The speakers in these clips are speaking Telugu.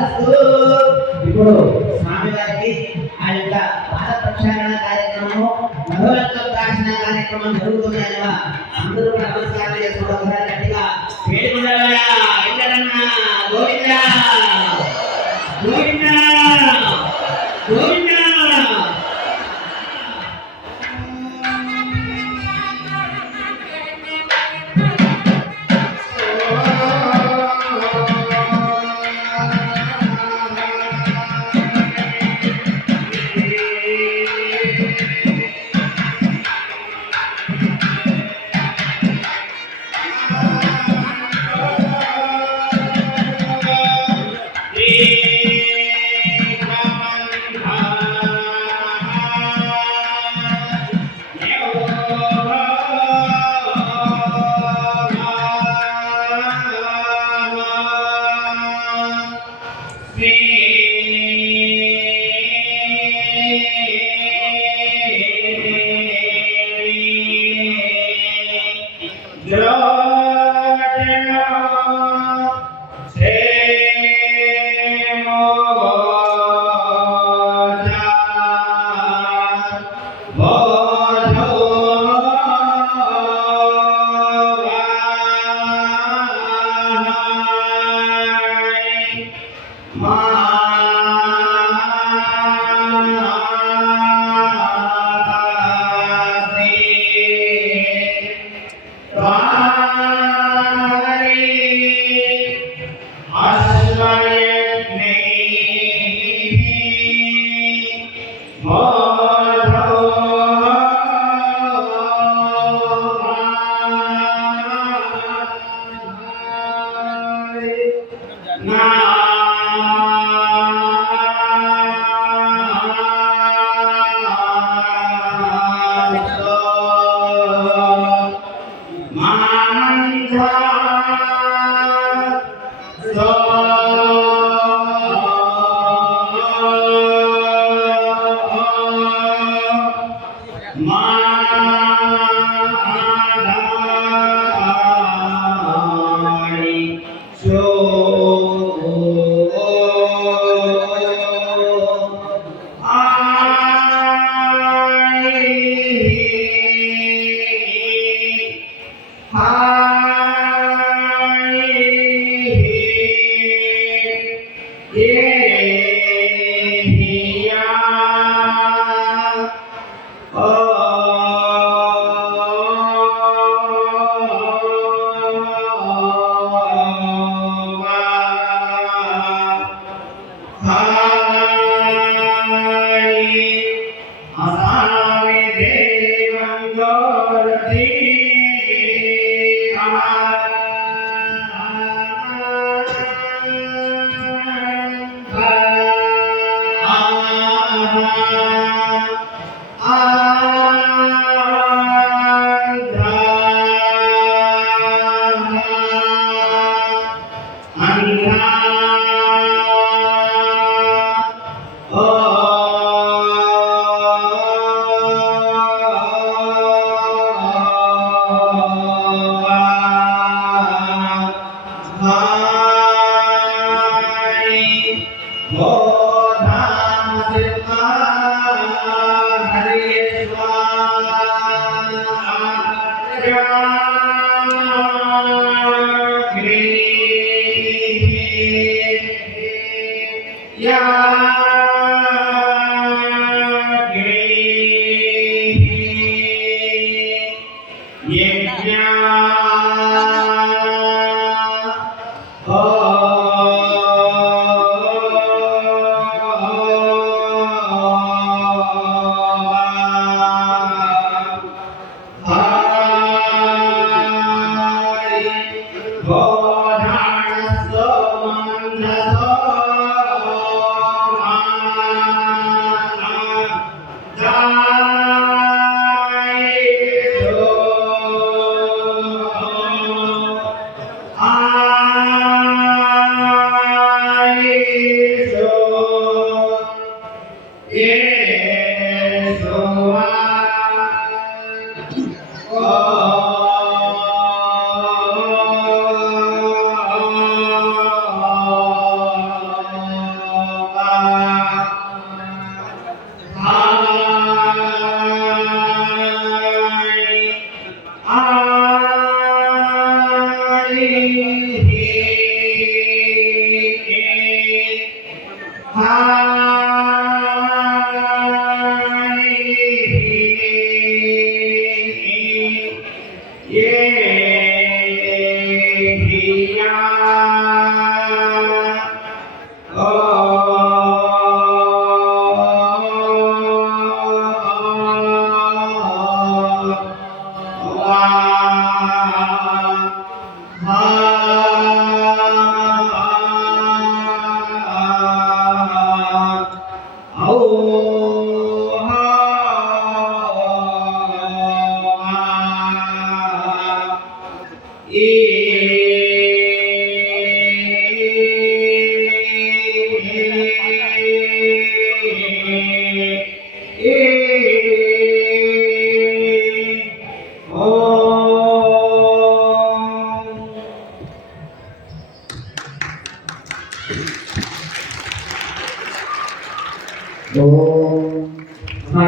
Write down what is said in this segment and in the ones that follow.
ఇప్పుడు స్వామివారికి ఆ యొక్క పాద ప్రక్షాళన కార్యక్రమము భగవంతుల ప్రార్థన కార్యక్రమం జరుగుతున్నాయన అందరూ నమస్కారం చేసుకోవడం గట్టిగా వేడుకుంటారా వెంకటరమణ గోవింద గోవింద గోవింద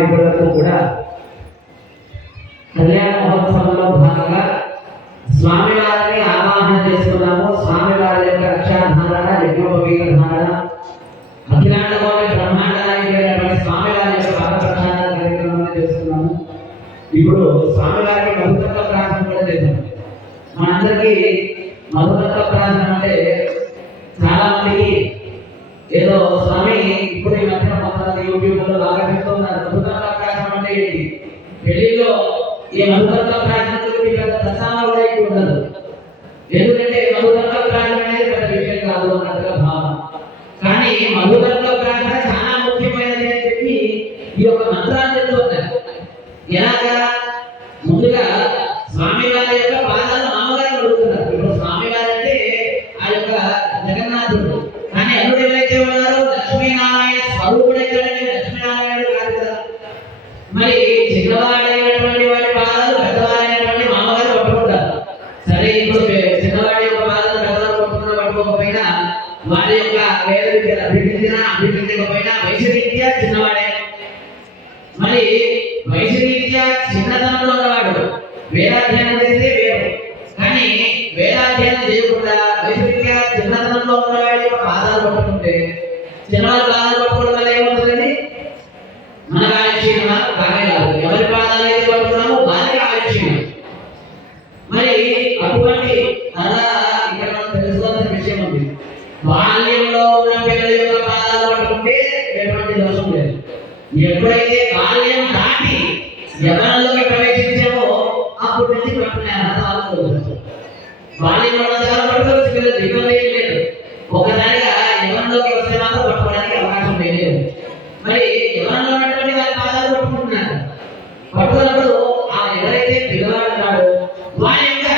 ఇప్పటివరకు కూడా కళ్యాణ మహోత్సవంలో భాగంగా స్వామివారిని ఆవాహన చేసుకున్నాము. స్వామివారి యొక్క రక్షాధారణ, యజ్ఞోపవీత ధారణ, అఖిలాండ కోటి బ్రహ్మాండానికి స్వామివారి యొక్క పాద ప్రక్షాళన కార్యక్రమాన్ని చేస్తున్నాము. ఇప్పుడు స్వామివారికి మధుకర్క ప్రార్థన కూడా చేద్దాం. మనందరికీ మధుకర్క ప్రార్థన అంటే చాలా మందికి ఏదో స్వామి ఇప్పుడు ఈ మధ్య మొత్తం యూట్యూబ్లో బాగా చెప్తున్నారు. మధుకర్క ప్రార్థన అంటే ఏంటి? పెళ్లిలో ఈ మధుకర్క ప్రార్థన ప్రసాదం కూడా ఎక్కువ ఉండదు. ఎందుకంటే మధుకర్క ప్రార్థన అనేది పెద్ద విషయం కాదు అన్నట్టుగా భావన. కానీ మధుకర్క ప్రార్థన చాలా ముఖ్యమైనది అని చెప్పి ఈ యొక్క మంత్రాన్ని చెప్తున్నారు. ఎలాగా? ముందుగా స్వామివారి యొక్క పాదాలు మామగారు అడుగుతున్నారు. ఇప్పుడు స్వామివారి అంటే ఆ యొక్క జగన్నాథుడు, కానీ అల్లుడు ఎవరైతే ఉన్నారో లక్ష్మీనారాయణ స్వరూపుడైతే లక్ష్మీనారాయణుడు కాదు కదా. మరి చిన్నవాడైనటువంటి వాడి పాదాలు పెద్దవాడైనటువంటి మామగారు పట్టుకుంటారు. సరే, ఇప్పుడు చిన్నవాడి యొక్క పాదాలు పెద్దవారు పట్టుకోకపోయినా వారి యొక్క వేద విద్యను అభివృద్ధికపోయినా వయసు రీత్యా చిన్నవాడే. మరి వయసు రీత్యా చిన్నతనంలో ఉన్నవాడు వేదాధ్యయనం చేస్తే వేరు, కానీ వేదాధ్యయనం చేయకుండా వయసు రీత్యా చిన్నతనంలో ఉన్నవాడి యొక్క పాదాలు పట్టుకుంటే చిన్నవాడి పాదాలు పట్టుకోవడం వల్ల ఏమవుతుందండి? మన ఆయుష్యం బాగా కాదు. ఎవరి పాదాలు అయితే పట్టుకున్నామో వారికి ఆయుష్యం. మరి అటువంటి అలా ఇక్కడ మనం తెలుసుకోవాల్సిన విషయం ఉంది. బాల్యంలో ఉన్న పిల్లల యొక్క పాదాలు పట్టుకుంటే ఎటువంటి దోషం లేదు. ఎప్పుడైతే బాల్యం దాటి యవ్వనంలోకి ప్రవేశించామో అప్పుడు నుంచి పట్టుకునే అర్థాలు బాల్యంలో పట్టుకోవచ్చు పిల్లలు, ఇబ్బంది ఏం లేదు. ఒకసారిగా యవ్వనంలోకి వస్తే మాత్రం పట్టుకోవడానికి అవకాశం లేదు. మరి యవ్వనంలో ఉన్నటువంటి వాళ్ళ పాదాలు పట్టుకుంటున్నారు. పట్టుకున్నప్పుడు ఆ ఎవరైతే పిల్లవాడున్నాడో వారి యొక్క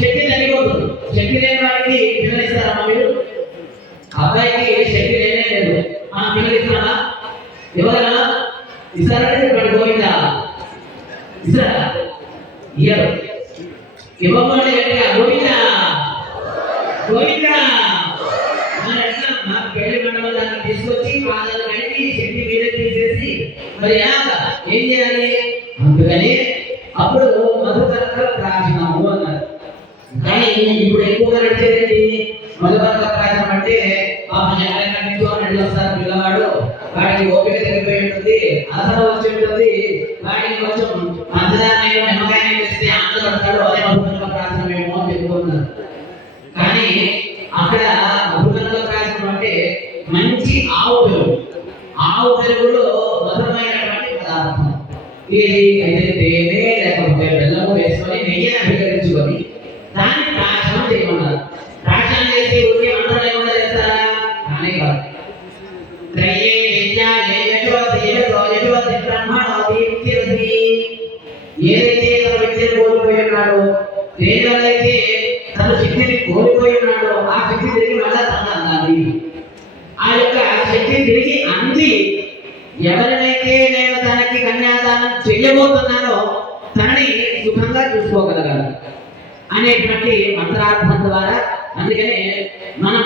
శక్తి తగ్గిపోతుంది. శక్తి లేని వాడికి పిల్లలు ఇస్తారమ్మా మీరు? అబ్బాయికి శక్తి లేనే లేదు, మనం పిల్లలు ఇస్తామా? ఎవరైనా ఇస్తారంటే ఇప్పుడు గోవిందా ఇస్తారా? ఇయ్యరు. ఇవ్వకుండా గట్టిగా గోవిందా గోవిందా మరి ఎట్లా? మా పెళ్లి మండపం దాన్ని తీసుకొచ్చి పాదాలు కడిగి శక్తి మీద తీసేసి మరి ఏం చేయాలి? అందుకని అప్పుడు మధుకర్క ప్రాచీనము అన్నారు. కానీ ఇప్పుడు ఎక్కువగా నడిచేది మధుకర్క ప్రాచీనం అంటే ఎక్కడెక్కడి నుంచో నడి వస్తారు పిల్లవాడు, వాడికి ఓపిక తగ్గిపోయి ఉంటుంది, అసలు వచ్చి ఉంటుంది, వాడికి కొంచెం పంచదార నిమ్మకాయ వేస్తే ఆనందపడతాడు. అదే మధుకర్క ప్రాచీనం ఏమో అని చెప్పుకున్నారు. కానీ అక్కడ మధుకర్క ప్రాచీనం అంటే మంచి ఆవు పెరుగు, ఆవు పెరుగులో మధురమైనటువంటి పదార్థం ఇది అయితే తేనె లేకపోతే బెల్లము వేసుకొని నెయ్యి అభికరించుకొని దాన్ని ప్రాచనం చేయమన్నారు. ప్రాచనం చేసి ఊరికే మంత్రం లేకుండా చేస్తారా? కానీ కాదు. ఏదైతే తన విద్యను కోల్పోయి ఉన్నాడో, దేనివల్లైతే తన శక్తిని కోల్పోయి ఉన్నాడో ఆ శక్తి తిరిగి మళ్ళా తన అందాలి. ఆ యొక్క శక్తిని తిరిగి అంది ఎవరినైతే నేను తనకి కన్యాదానం చేయబోతున్నానో తనని సుఖంగా చూసుకోగలగాలి అనేటువంటి మంత్రార్థం ద్వారా. అందుకనే మనం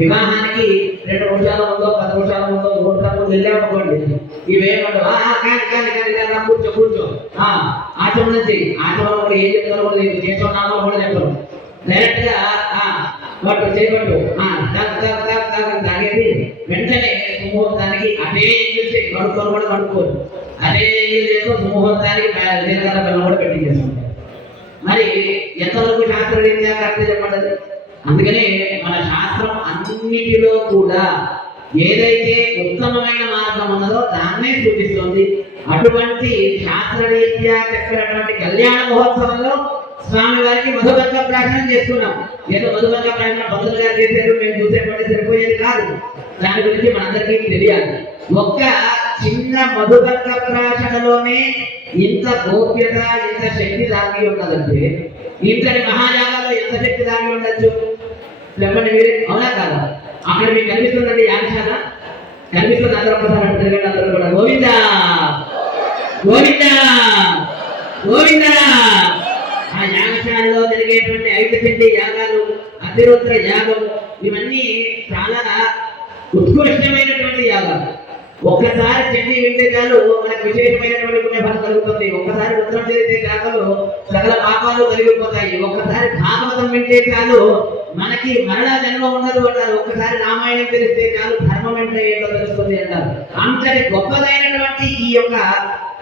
వివాహానికి 2 నిమిషాల ముందో 10 నిమిషాల ముందో 3 నిమిషాల ముందు వెళ్ళామనుకోండి, ఇవేమో కూర్చో ఆచమనం చేయి. ఆచమనం కూడా ఏం చెప్తారో కూడా చేస్తున్నామో కూడా చెప్పరు. డైరెక్ట్ గా వాటి చేయబట్టు తాగేది వెంటనే సుముహూర్తానికి అదే ఇంగిల్ కడుక్కొని కూడా కడుక్కోరు, అదే ఇంగిల్ చేస్తూ సుముహూర్తానికి జీలకర్ర బెల్లం కూడా పెట్టించేసుకుంటారు. మరి ఎంతవరకు శాస్త్రరీత్యా కరెక్ట్ చెప్పండి. అందుకనే మన శాస్త్రం అన్నిటిలో కూడా ఏదైతే ఉత్తమమైన మార్గం ఉన్నదో దాన్నే సూచిస్తుంది. అటువంటి శాస్త్రరీత్యా చెప్పినటువంటి కళ్యాణ మహోత్సవంలో స్వామి వారికి మధుబంధ ప్రార్థన చేసుకున్నాం. ఏదో మధుబంధ ప్రార్థన భక్తులు గారు చేసేది మేము చూసేటువంటి సరిపోయేది కాదు. దాని గురించి మనందరికీ తెలియాలి. ఒక్క చిన్న మధుబంధ ప్రార్థనలోనే ఇంత గోప్యత, ఇంత శక్తి దాగి ఉన్నదంటే ఇంతటి మహాయాగాల్లో ఎంత శక్తి దాగి ఉండొచ్చు చెప్పండి మీరే, అవునా కాదా? అక్కడ మీకు కనిపిస్తుందండి యాగశాల, కనిపిస్తుంది. అందరూ ఒకసారి తిరగండి, అందరూ కూడా గోవింద గోవింద గోవింద. ఆ యాగశాలలో జరిగేటువంటి 5 చండీ యాగాలు, అతిరుద్ర యాగం, ఇవన్నీ చాలా ఉత్కృష్టమైనటువంటి యాగాలు. ఒక్కసారి చండీ వింటే చాలు మనకు విశేషమైనటువంటి పుణ్యఫలం కలుగుతుంది. ఒక్కసారి ఉత్తరం చేసే చాలు సకల పాపాలు కలిగిపోతాయి. ఒక్కసారి భాగవతం వింటే చాలు మనకి మరణ జన్మ ఉండదు అంటారు. ఒక్కసారి రామాయణం తెలిస్తే చాలు ధర్మం అంటే ఏంటో తెలుస్తుంది అంటారు. అంతటి గొప్పదైనటువంటి ఈ యొక్క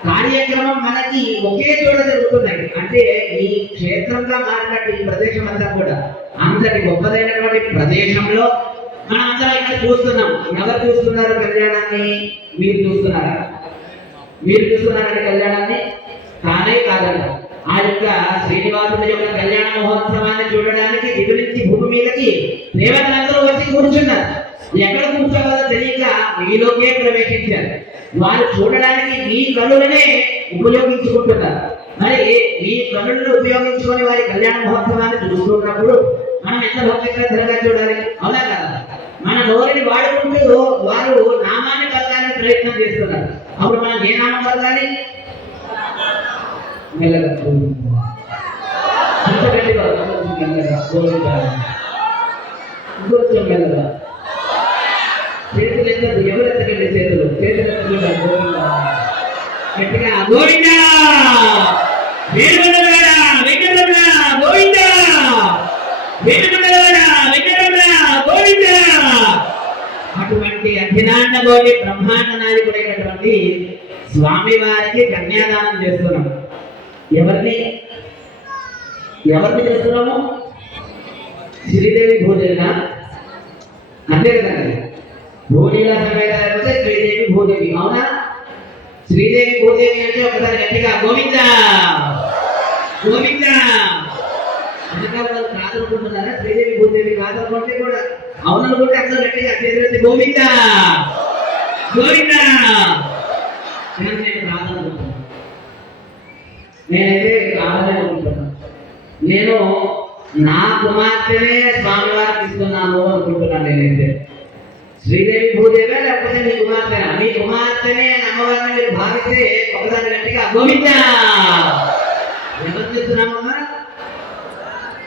కార్యక్రమం మనకి ఒకే చోట జరుగుతున్నాయి. అంటే ఈ క్షేత్రంగా మారినట్టు ఈ ప్రదేశం అంతా కూడా అంతటి గొప్పదైనటువంటి ప్రదేశంలో మనం అందరం ఇక్కడ చూస్తున్నాం. ఎవరు చూస్తున్నారు కళ్యాణాన్ని? మీరు చూస్తున్నారా? మీరు చూస్తున్నారండి కళ్యాణాన్ని? కానే కాదంట. ఆ యొక్క శ్రీనివాసుని యొక్క కళ్యాణ మహోత్సవాన్ని చూడడానికి దిగు నుంచి భూమి మీదకి దేవతలందరూ వచ్చి కూర్చున్నారు. ఎక్కడ కూర్చోవాలో తెలియక మీలోకే ప్రవేశించారు. వారు చూడడానికి మీ కనులనే ఉపయోగించుకుంటున్నారు. మరి మీ కనులను ఉపయోగించుకొని వారి కళ్యాణ మహోత్సవాన్ని చూస్తున్నప్పుడు మనం ఎంత భక్తి శ్రద్ధగా చూడాలి, అవునా కదా? మన నోరుని వాడుకుంటూ వారు నామాన్ని పలకాలని ప్రయత్నం చేస్తున్నారు. అప్పుడు మనం ఏ నామం పలకాలి? మెల్లగా ఇంకొంచెం మెల్లగా. చేతులు ఎత్తదు, ఎవరు ఎత్తకండి చేతులు, చేతులు ఎత్తకుండా గట్టిగా గోవింద వేణుగొండలవాడ వెంకటరమణ గోవింద, వేణుగొండలవాడ వెంకటరమణ గోవింద. అటువంటి అఖిలాండ కోటి బ్రహ్మాండ నాయకుడైనటువంటి స్వామి వారికి కన్యాదానం చేస్తున్నాం. ఎవరిని చేస్తున్నాము? శ్రీదేవి భూదేవినా? అంతే కదండి. భూనీల సమేత లేకపోతే శ్రీదేవి భూదేవి, అవునా? శ్రీదేవి భూదేవి అంటే ఒకసారి గట్టిగా గోవింద గోవింద. అందుకే కాదనుకుంటున్నారా? శ్రీదేవి భూదేవి కాదనుకుంటే కూడా అవుననుకుంటే అందరూ గట్టిగా చేతులెత్తి గోవింద గోవింద. నేను కాదనుకుంటున్నాను, నేనైతే కాదని అనుకుంటున్నాను. నేను నా కుమార్తెనే స్వామివారికి ఇస్తున్నాను అనుకుంటున్నాను. నేనైతే శ్రీదేవి భూదేవే లేకపోతే మీ కుమార్తెనా? మీ కుమార్తెనే అమ్మవారిని మీరు భావిస్తే ఒకసారి గట్టిగా గోవింద. ఎవరు చేస్తున్నామమ్మా?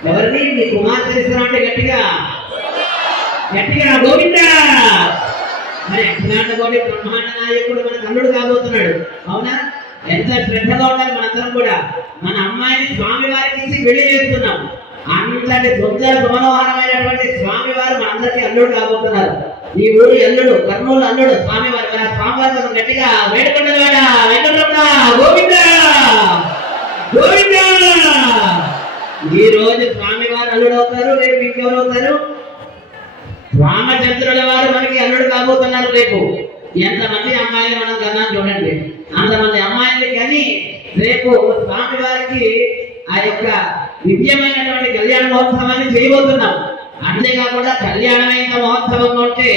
ఎవరిని? మీ కుమార్తె ఇస్తున్నా అంటే గట్టిగా గట్టిగా గోవింద. మరి అఖిలాండ కోటి బ్రహ్మాండ నాయకుడు మన తమ్ముడు కాబోతున్నాడు, అవునా? ఎంత శ్రద్ధగా ఉండాలి మనందరం కూడా. మన అమ్మాయిని స్వామి వారికి ఇచ్చి పెళ్లి చేస్తున్నాం. అంతటి సుందర మనోహరమైనటువంటి స్వామి వారు మనందరికీ అల్లుడు కాబోతున్నారు. ఈ ఊరు అల్లుడు, కర్నూలు అల్లుడు స్వామివారి. మన స్వామివారి మనం గట్టిగా వేడుకొండలవాడ వెంకటరమణ గోవింద గోవింద. ఈ రోజు స్వామివారు అల్లుడు అవుతారు, రేపు ఇంకెవరు అవుతారు? రామచంద్రుల వారు మనకి అల్లుడు కాబోతున్నారు రేపు. ఎంతమంది అమ్మాయిలు మనం కన్నా చూడండి, అంతమంది అమ్మాయిలు కానీ రేపు స్వామి వారికి ఆ యొక్క దివ్యమైనటువంటి కళ్యాణ మహోత్సవాన్ని చేయబోతున్నాం. అంతేకాకుండా కళ్యాణమైన మహోత్సవం అంటే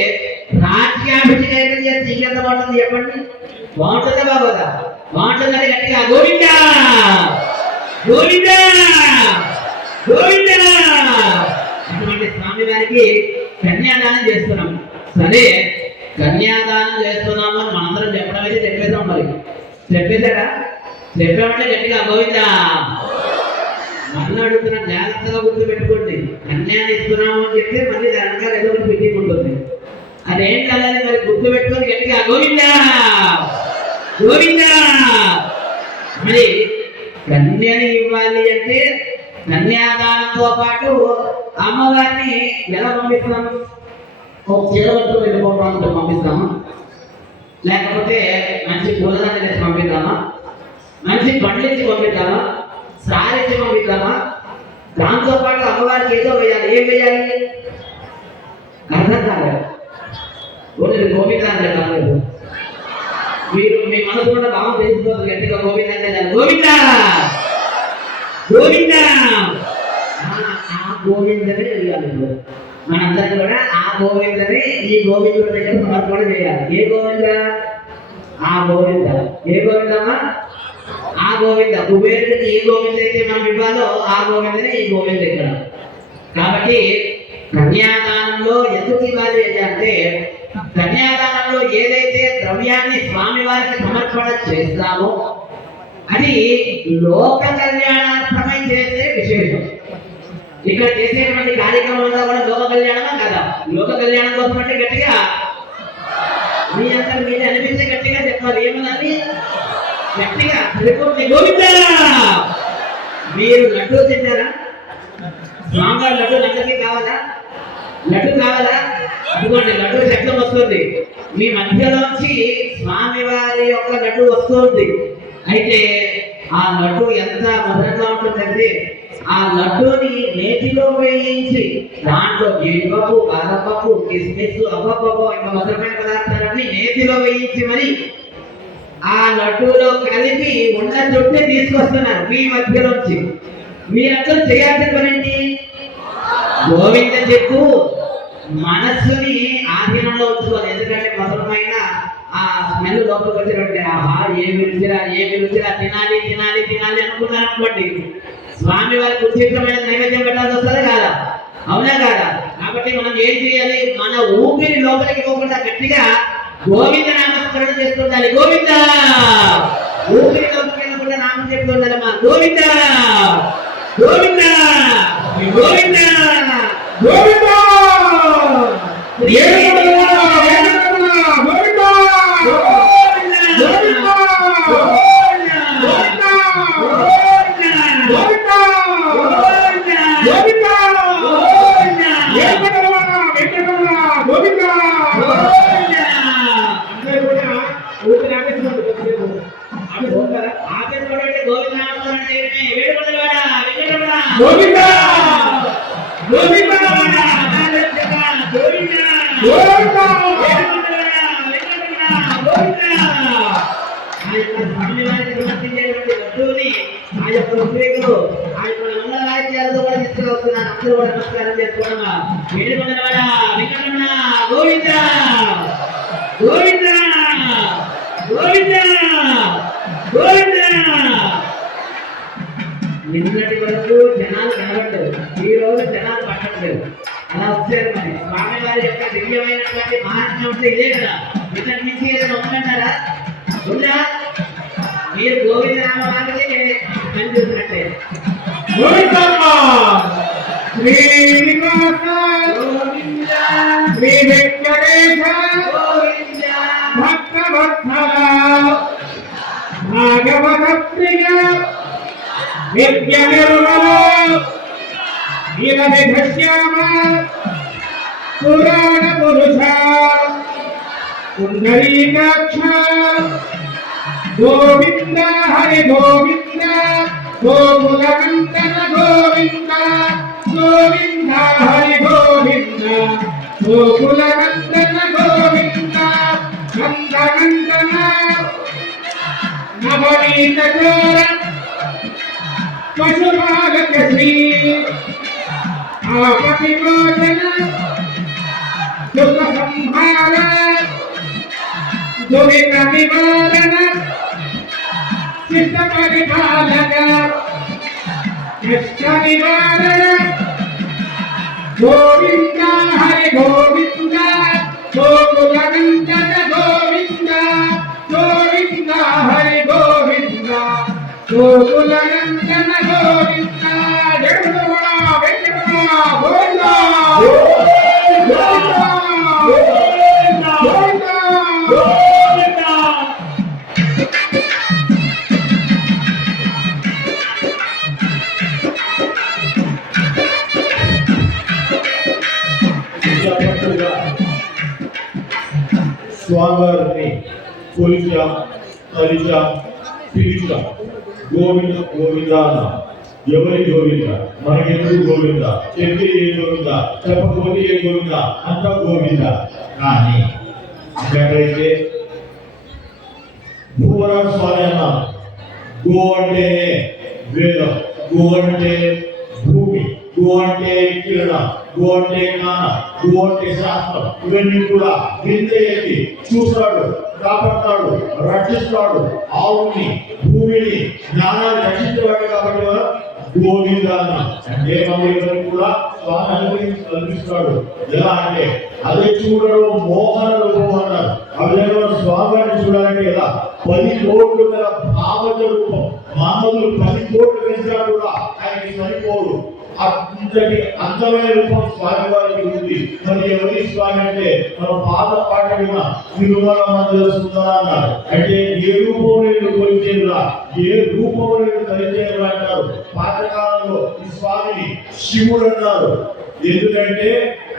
రాజ్యాభిషేకం చేసి ఇంకెంత బాగుంటుంది చెప్పండి? బాగుంటుందా బాగోదా? బాగుంటుందని గట్టిగా గోవింద గోవింద గోవింద. అటువంటి స్వామి వారికి కన్యాదానం చేస్తున్నాం. సరే, కన్యాదానం చేస్తున్నాము అని మనందరం చెప్పడం అయితే చెప్పేసాం. మరి చెప్పేశారా? చెప్పామంటే గట్టిగా గోవింద. మళ్ళీ అడుగుతున్నా, జాగ్రత్తగా గుర్తు పెట్టుకోండి. కన్యాన్ని ఇస్తున్నాము అని చెప్తే మళ్ళీ వెనకాల ఏదో ఒకటి మీటింగ్ ఉంటుంది. అదేం కాదని మరి గుర్తు పెట్టుకొని గట్టిగా గోవింద గోవింద. మరి కన్యని ఇవ్వాలి అంటే కన్యాదానంతో పాటు అమ్మవారిని ఎలా పంపిస్తున్నాం? ఒక చీరవట్టు వెళ్ళిపోవడానికి పంపిస్తామా? లేకపోతే మంచి పూలదాన్ని తెచ్చి పంపిద్దామా? మంచి పండ్లు ఇచ్చి పంపిద్దామా? సారీ ఇచ్చి పంపిద్దామా? దాంతో పాటు అమ్మవారికి ఏదో వేయాలి. ఏం వేయాలి? అర్థం కాదు. ఓన్లీ గోవిందాన్ని కాలేదు. మీరు మీ మనసు కూడా భావం తెలిసిపోతుంది. గట్టిగా గోవింద గోవింద గోవింద ఆ గోవిందనే వేయాలి. మనందరికీ కూడా ఆ గోవిందనే ఈ గోవిందుడి దగ్గర సమర్పణ చేయాలి. ఏ గోవింద? ఆ గోవింద. ఏ గోవిందమ్మా? ఆ గోవింద. కుబేరుడికి ఏ గోవింద అయితే మనం ఇవ్వాలో ఆ గోవిందనే ఈ గోవింద ఇక్కడ. కాబట్టి కన్యాదానంలో ఎందుకు ఇవ్వాలి అంటే, కన్యాదానంలో ఏదైతే ద్రవ్యాన్ని స్వామి వారికి సమర్పణ చేస్తామో అది లోక కళ్యాణార్థమై చేసే విశేషం. ఇక్కడ చేసేటువంటి కార్యక్రమంలో కూడా లోక కళ్యాణమా కదా? లోక కళ్యాణం కోసం అంటే గట్టిగా మీ అంతా మీరు అనిపించే గట్టిగా చెప్పాలి. ఏమన్నది? గట్టిగా గోవిందా. మీరు లడ్డూ తిన్నారా? స్వామివారి లడ్డు అందరికీ కావాలా? లడ్డు కావాలా? అదిగోండి లడ్డు శబ్దం వస్తుంది. మీ మధ్యలోంచి స్వామివారి యొక్క లడ్డు వస్తుంది. అయితే ఆ లడ్డు ఎంత మధురంగా ఉంటుందంటే, ఆ లడ్డూని నేతిలో వేయించి దాంట్లో జీడిపప్పు, బాదపప్పు, కిస్మిస్, అబ్బపప్పు ఇంకా మధురమైన పదార్థాలన్నీ నేతిలో వేయించి మరి ఆ లడ్డూలో కలిపి ఉన్న చుట్టే తీసుకొస్తున్నారు మీ మధ్యలోంచి. మీరందరూ చేయాల్సిన పనేంటి? గోవింద చెప్పు మనస్సుని ఆధీనంలో ఉంచుకోవాలి. ఎందుకంటే మధురమైన ఆ స్మెల్ లోపలికి వచ్చినట్టే ఆహా ఏమి రుచిరా తినాలి తినాలి తినాలి అనుకున్నారు అనుకోండి, స్వామి వారికి ఉచితమైన నైవేద్యం పెట్టాల్సి వస్తుంది కాదా? అవునా కాదా? కాబట్టి మనం ఏం చేయాలి? మన ఊపిరి లోపలికి పోకుండా గట్టిగా గోవింద నామస్మరణ చేస్తుండాలి. గోవింద. ఊపిరి లోపలికి వెళ్ళకుండా నామం చెప్తుండాలమ్మా. గోవింద గోవింద గోవింద గోవింద. నమస్కారం చేసుకోవడమా? గోవింద గోవింద గోవింద గోవింద. నిన్నటి వరకు జనాలు కనబడ్డారు, ఈ రోజు జనాలు పట్టట్లేదు. అలా వచ్చారు. మరి స్వామి వారి యొక్క దివ్యమైనటువంటి మహాత్మ్యం అంటే ఇదే కదా. నిన్నటి నుంచి ఏదైనా ఉందంటారా? ఉందా? మీరు గోవింద నామానికి పని చూసినట్టే. శ్రీ వెంకటేశ భక్తవత్సల భాగవత ప్రియ విద్య నిర్మల విరవిశ్యామ పురాణ పురుష పుండరీకాక్ష గోవింద హరి గోవింద గోకులనందన గోవింద గోవింద హరి గోవింద గోకులనందన గోవింద నందనందన నవనీత చోర పశుపాలక శ్రీ ఆపతిమోచన దుఃఖ సంహార దురిత నివారణ శిష్ట పరిపాలక కష్ట నివారణ గోవింద హరి గోవింద గోకులనందన గోవింద గోవింద హరి గోవింద గోకులనందన గోవింద. జగద్గురు వెంకటరమణ గోవింద గోవింద గోవింద గోవింద. భక్తులుగా స్వామివారిని కొలిచాం, తలిచాం, పిలిచాం. గోవింద గోవింద అన్నాం. ఎవరి గోవింద? మనకెందుకు గోవింద? చెప్తే ఏ గోవింద, చెప్పకపోతే ఏ గోవింద, అంతా గోవింద. కానీ ఎక్కడైతే భూవరాజ స్వామి అన్నాం. గో అంటేనే వేదం, గో అంటే భూమి, గో అంటే కిరణం, గో అంటే జ్ఞానం, గో అంటే శాస్త్రం. ఇవన్నీ కూడా కింద ఎక్కి చూస్తాడు, కాపాడతాడు, రక్షిస్తాడు. ఆవుని, భూమిని, జ్ఞానాన్ని రక్షించేవాడు కాబట్టి గోవింద అంటే మమ్మల్ని కూడా స్వామి అనుగ్రహించి కల్పిస్తాడు. ఎలా అంటే అదే చూడడం మోహన రూపం అన్నారు. అవి స్వామిని చూడాలంటే ఎలా? 10 కోట్లు గల భావజ రూపం. మామూలు 10 కోట్లు వేసినా కూడా ఆయనకి సరిపోదు. అంతటి అందమైన రూపం స్వామి వారికి ఉంది. మరి ఎవరి స్వామి అంటే మన పాత పాట విన తిరుమల మందిర సుందర అన్నారు. అంటే ఏ రూపం నేను కొలిచేదిరా, ఏ రూపం నేను కలిచేదిరా అంటారు. పాతకాలంలో ఈ స్వామిని శివుడు అన్నారు. ఎందుకంటే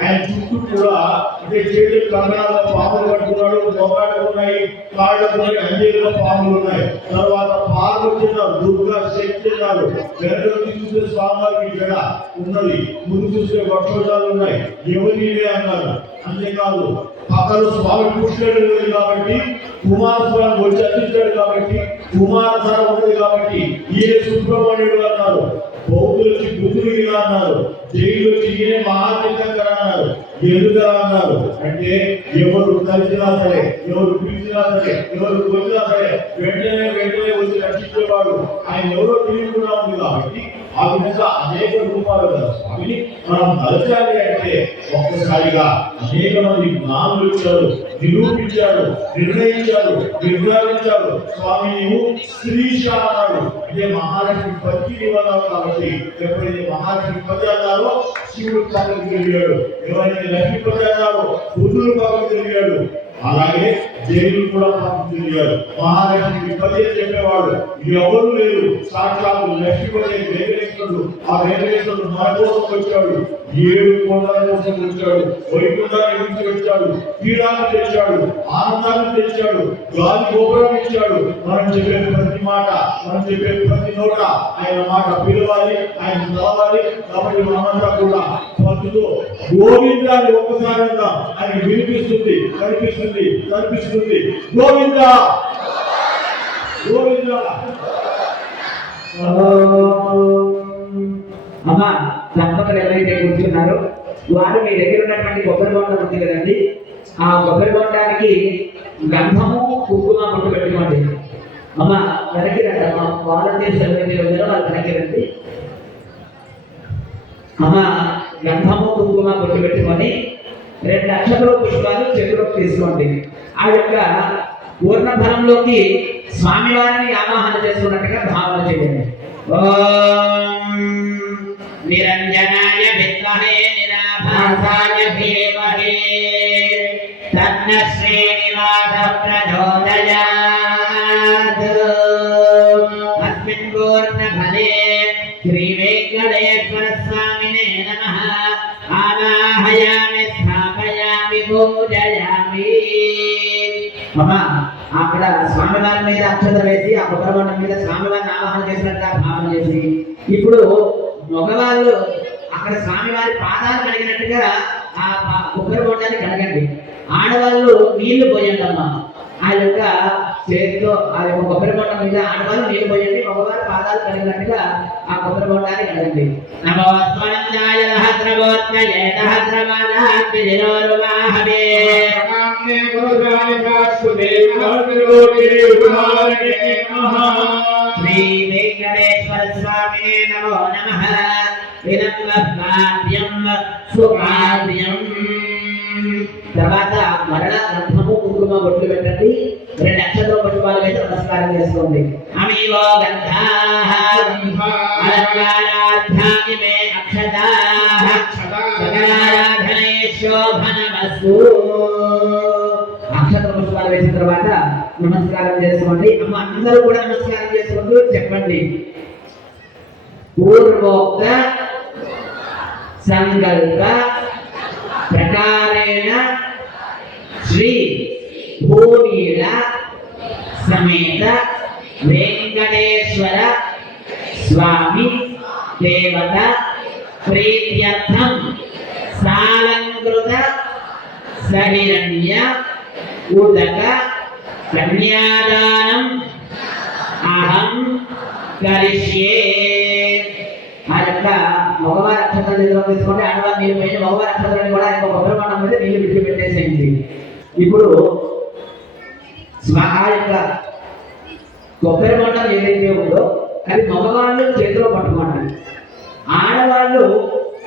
ఆయన చుట్టూ కూడా అంటే చేతులు కంగనాల్లో పాములు పట్టుకున్నాడు, మొగాళ్ళు ఉన్నాయి, కాళ్ళకు అంజీలో పాములు ఉన్నాయి. తర్వాత పార్వతి దుర్గా శక్తి ఉన్నారు. వెనక చూసే స్వామివారికి ఇక్కడ ఉన్నది, ముందు చూసే వర్షాలు ఉన్నాయి. ఎవరివే అన్నారు. అంతేకాదు పక్కన స్వామి పుష్కరుడు ఉంది కాబట్టి, కుమారస్వామి వచ్చి అందించాడు కాబట్టి, కుమారధార ఉంది కాబట్టి ఏ సుబ్రహ్మణ్యుడు అన్నారు. బౌద్ధులు వచ్చి బుద్ధుడు ఇలా అన్నారు. జైలు వచ్చి ఈయన మహాలింగంగా అన్నారు. ఎందుకలా అన్నారు అంటే ఎవరు కలిసినా సరే, ఎవరు పిలిచినా సరే, ఎవరు కొలిచినా సరే వెంటనే వచ్చి రక్షించేవాడు. ఆయన ఎవరో తెలియకుండా ఉంది కాబట్టి ఆ విధంగా అనేక రూపాలు కదా స్వామిని మనం తలచాలి అంటే ఒక్కసారిగా అనేక మంది జ్ఞానులు వచ్చారు, నిరూపించాడు, నిర్ణయించాడు, నిర్ధారించాడు. స్వామి నీవు శ్రీశ అన్నాడు. అంటే మహాలక్ష్మి పత్ని అన్నావు కాబట్టి ఎప్పుడైతే మహాలక్ష్మి పతి అన్నారో శివుడు పక్కకు తిరిగాడు. ఎవరైతే లక్ష్మీపతి అన్నారో బుద్ధుడు పక్కకు తిరిగాడు. అలాగే జైలు కూడా పక్కకు తిరిగాడు. మహాలక్ష్మి పతి చెప్పేవాడు ఎవరు లేరు, సాక్షాత్తు లక్ష్మీపతి వెంకటేశ్వరుడు. ఆ వెంకటేశ్వరుడు మన కోసం వచ్చాడు, 7 కొండల కోసం వచ్చాడు, వైకుంఠాన్ని నుంచి వచ్చాడు, క్రీడాన్ని తెచ్చాడు, ఆనందాన్ని తెచ్చాడు, గాలి గోపురం ఇచ్చాడు. మనం చెప్పే ప్రతి మాట, మనం చెప్పే ప్రతి నోట ఆయన మాట పిలవాలి, ఆయన చదవాలి. కాబట్టి మనమంతా కూడా పట్టుతో గోవిందాన్ని ఒక్కసారి ఆయన వినిపిస్తుంది, కనిపిస్తుంది, కనిపిస్తుంది. గోవింద గోవింద. అమ్మ దంపతులు ఎవరైతే కూర్చున్నారో వారు మీ దగ్గర ఉన్నటువంటి కొబ్బరి బొండం ఉంది కదండి, ఆ కొబ్బరి బొండానికి గంధము కుంకుమ బొట్టు పెట్టుకోండి. అమ్మ వెనక్కి రండి. అమ్మ వాలంటీర్స్ ఎవరైతే ఉన్నారో వాళ్ళు వెనక్కి రండి. అమ్మ గంధము కుంకుమ బొట్టు పెట్టుకొని 2 అక్షతలు పుష్పాలు చేతిలోకి తీసుకోండి. ఆ యొక్క పూర్ణఫలంలోకి స్వామివారిని ఆవాహన చేసుకున్నట్టుగా భావన చేయండి. ఓం నిరంజనాయ విద్మహే నిరాభాసాయ ధీమహి తన్నో శ్రీనివాసః ప్రచోదయాత్. అస్మిన్ పూర్ణఫలే శ్రీ వెంకటేశ్వర స్వామినే నమః. ఆవాహయామి, స్థాపయామి, పూజయామి. అక్కడ స్వామివారి మీద అక్షత వేసి ఆ కొబ్బరిబొండం మీద స్వామివారిని ఆవాహన చేసినట్టుగా భావన చేసి ఇప్పుడు మగవాళ్ళు అక్కడ స్వామివారి పాదాలు కడిగినట్టుగా ఆ కొబ్బరిబొండాన్ని కడగండి. ఆడవాళ్ళు నీళ్లు పోయండి. అమ్మ ఆ యొక్క చేతితో ఆ యొక్క కొబ్బరిబొండం మీద ఆడవాళ్ళు నీళ్లు పోయండి, మగవారు పాదాలు కడిగినట్టుగా ఆ కొబ్బరిబొండాన్ని కడగండి. నమో స్వనందాయ సహస్రమూర్తయే సహస్రమానాద్విజనోర్వాహవే. శ్రీ వెంకటేశ్వర స్వామినే నమో నమః. వినమ్రభావ్యం సుభావ్యం. తర్వాత మరణ గంధము కుంకుమ బొట్లు పెట్టండి. 2 అక్షతలు పుష్పాలు వేసి నమస్కారం చేసుకోండి. అమీవో గంధాః అలంకారార్థాని మే అక్షతాః సకలారాధనే శోభనమస్తు. అక్షత పుష్పాలు వేసిన తర్వాత నమస్కారం చేసుకోండి. అమ్మ అందరూ కూడా నమస్కారం చేసుకుంటూ చెప్పండి. పూర్వోక్త సంకల్ప ప్రకారే నారాయణ శ్రీ భూనీల సమేత వెంకటేశ్వర స్వామి దేవత ప్రీత్యర్థం సాలంకృత సహిరణ్య ఉదక కన్యాదానం అహం కరిష్యే. ఆ యొక్క మగవారి అక్షరాలు ఎదురు తీసుకోండి, ఆడవారు నీళ్ళు పోయి మగవారి అక్షరాలను కూడా ఆయన కొబ్బరి మండం మీద నీళ్ళు విడిచిపెట్టేసేయండి. ఇప్పుడు ఆ యొక్క కొబ్బరి మండం ఏదైతే ఉందో అది మగవాళ్ళు చేతిలో పట్టుకోండి, ఆడవాళ్ళు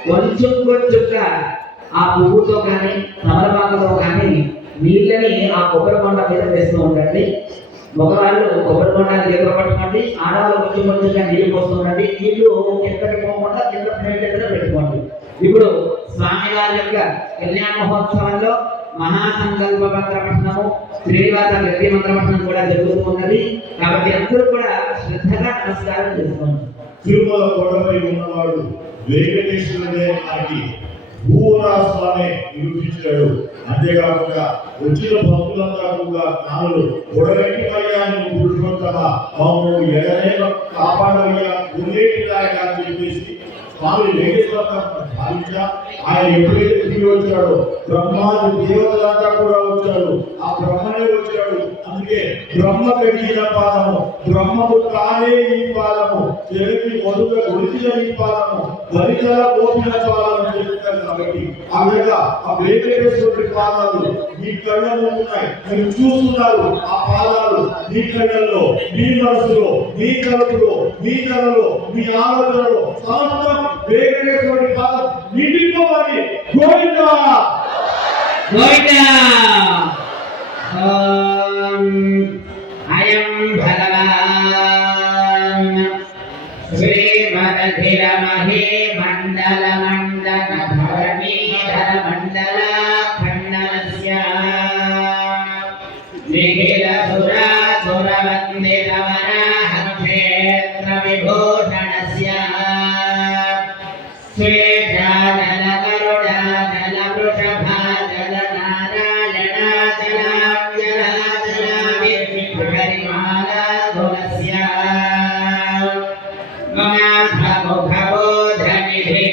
కొంచెం కొంచెంగా ఆ పువ్వుతో కానీ తమలపాకుతో కానీ నీళ్ళని ఆ కొబ్బరి మండం మీద వేస్తూ ఉండండి. మగవాళ్ళు కొబ్బరి మండాన్ని చేతిలో పట్టుకోండి, ఆడవాళ్ళు కొంచెం కొంచెంగా నీళ్ళు పోస్తూ ఉండండి. నీళ్ళు కిందకి పోకుండా కింద ప్లేట్ దగ్గర పెట్టుకోండి. ఇప్పుడు స్వామివారి యొక్క కళ్యాణ మహోత్సవంలో మహాసంకల్ప మంత్ర పఠనము, శ్రీనివాస గట్టి మంత్ర పఠనం కూడా జరుగుతూ ఉన్నది. కాబట్టి అందరూ కూడా శ్రద్ధగా నమస్కారం చేసుకోండి. తిరుమల కొండపై ఉన్నవాడు వెంకటేశ్వరుడే మనకి భూవరాస్వామి నిరూపించాడు. అంతేకాకుండా వచ్చిన భక్తులంతా కూడా జ్ఞానులు పొడవెట్టి పర్యాన్ని పురుషోత్తమ మమ్మల్ని ఎగరేమ కాపాడయ్యా ఉండేటిలాగా అని చెప్పేసి స్వామి వెంకటేశ్వర భావించా. ఆయన ఎప్పుడైతే తిరిగి వచ్చాడో బ్రహ్మాది దేవతలంతా కూడా వచ్చాడు, ఆ బ్రహ్మనే వచ్చాడు. అందుకే బ్రహ్మ పెట్టిన పాదము, బ్రహ్మకు తానే ఈ పాదము, జగతి మొదట ఒడిచిన ఈ పాదము, దళితుల గోపిన పాదము చెప్తారు. కాబట్టి ఆ విధంగా ఆ వెంకటేశ్వరుడి పాదాలు మీ కళ్ళలో ఉన్నాయి, మీరు చూస్తున్నారు. ఆ పాదాలు మీ కళ్ళల్లో, మీ మనసులో, మీ కలుపులో, మీ తలలో, మీ ఆలోచనలో సమస్తం వెంకటేశ్వరుడి పాదం నిండిపోవాలి. గోవిందా గోవిందా. అయం భగవాన్ శ్రీమదధిరమహే మండల మండల ధరణీధర మండల ఖండనస్య నిఖిల సురాసుర వందిత వరాహ క్షేత్ర విభూషణస్య శ్వేతానల కరుణానల వృషభాచల నారాయణాచలాంజలాచల విష్ణుహరిమాలా గుణస్య ముఖబోధనిధి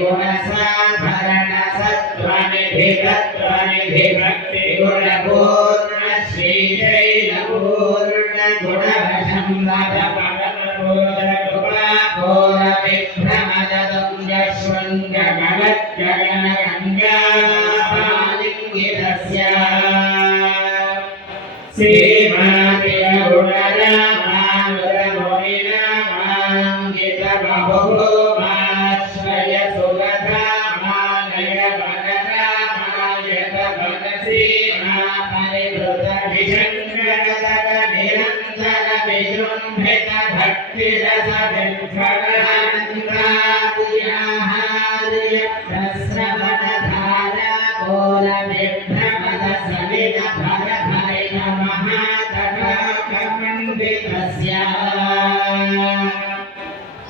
గుణసాధరణ సత్వనిధి తత్వనిధి భక్తి గుణపూర్ణ శ్రీశైలపూర్ణ గుణవశం వద పవనపూర కృపాపూర విభ్రమదదుంగ శృంగ గగన గంగాలింగితస్య శ్రీమాతియ గుణరామానురమునిరామాంగిత బహుభూమాశ్రయ సుగధామాలయ వనరామాయత వనసీమా పరివృత విశంకరతట నిరంతర విజృంభిత భక్తిరస విభ్రమణాహార్య ప్రస్రవణధారా కోల విభ్రమద సవిన భర భైర మహాతటాకమండితస్య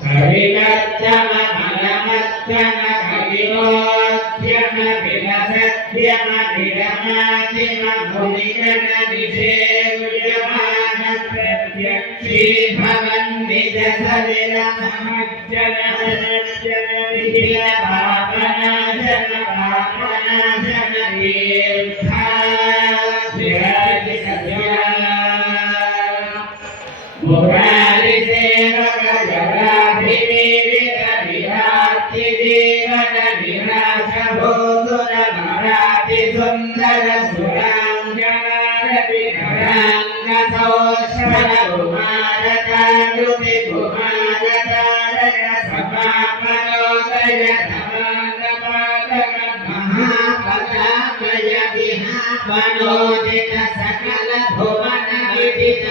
హరికర్తమ ఫలమర్తమ కవిమోద్యమ విలసద్యమ విరమాతిమ మునిగణ విషేవ్యమాన ప్రత్యక్షీ భవన్ నిజ సవిర సమజ్జన జన నిఖిల పాపనాశన పాపనాశన దీర్ఘాధిరాజికస్య మురారి సేవక జరాభినివిత విరాతి జీవన వినాశ భూసుర మరాతి సుందర సురాంగనారవి నరాంగ సౌష్మర కుమారకారుతి కుమారకారక సమాపనోదయ ధమానపాదక మహాపదామయ విహాపనోదిత సకల భువన విదిత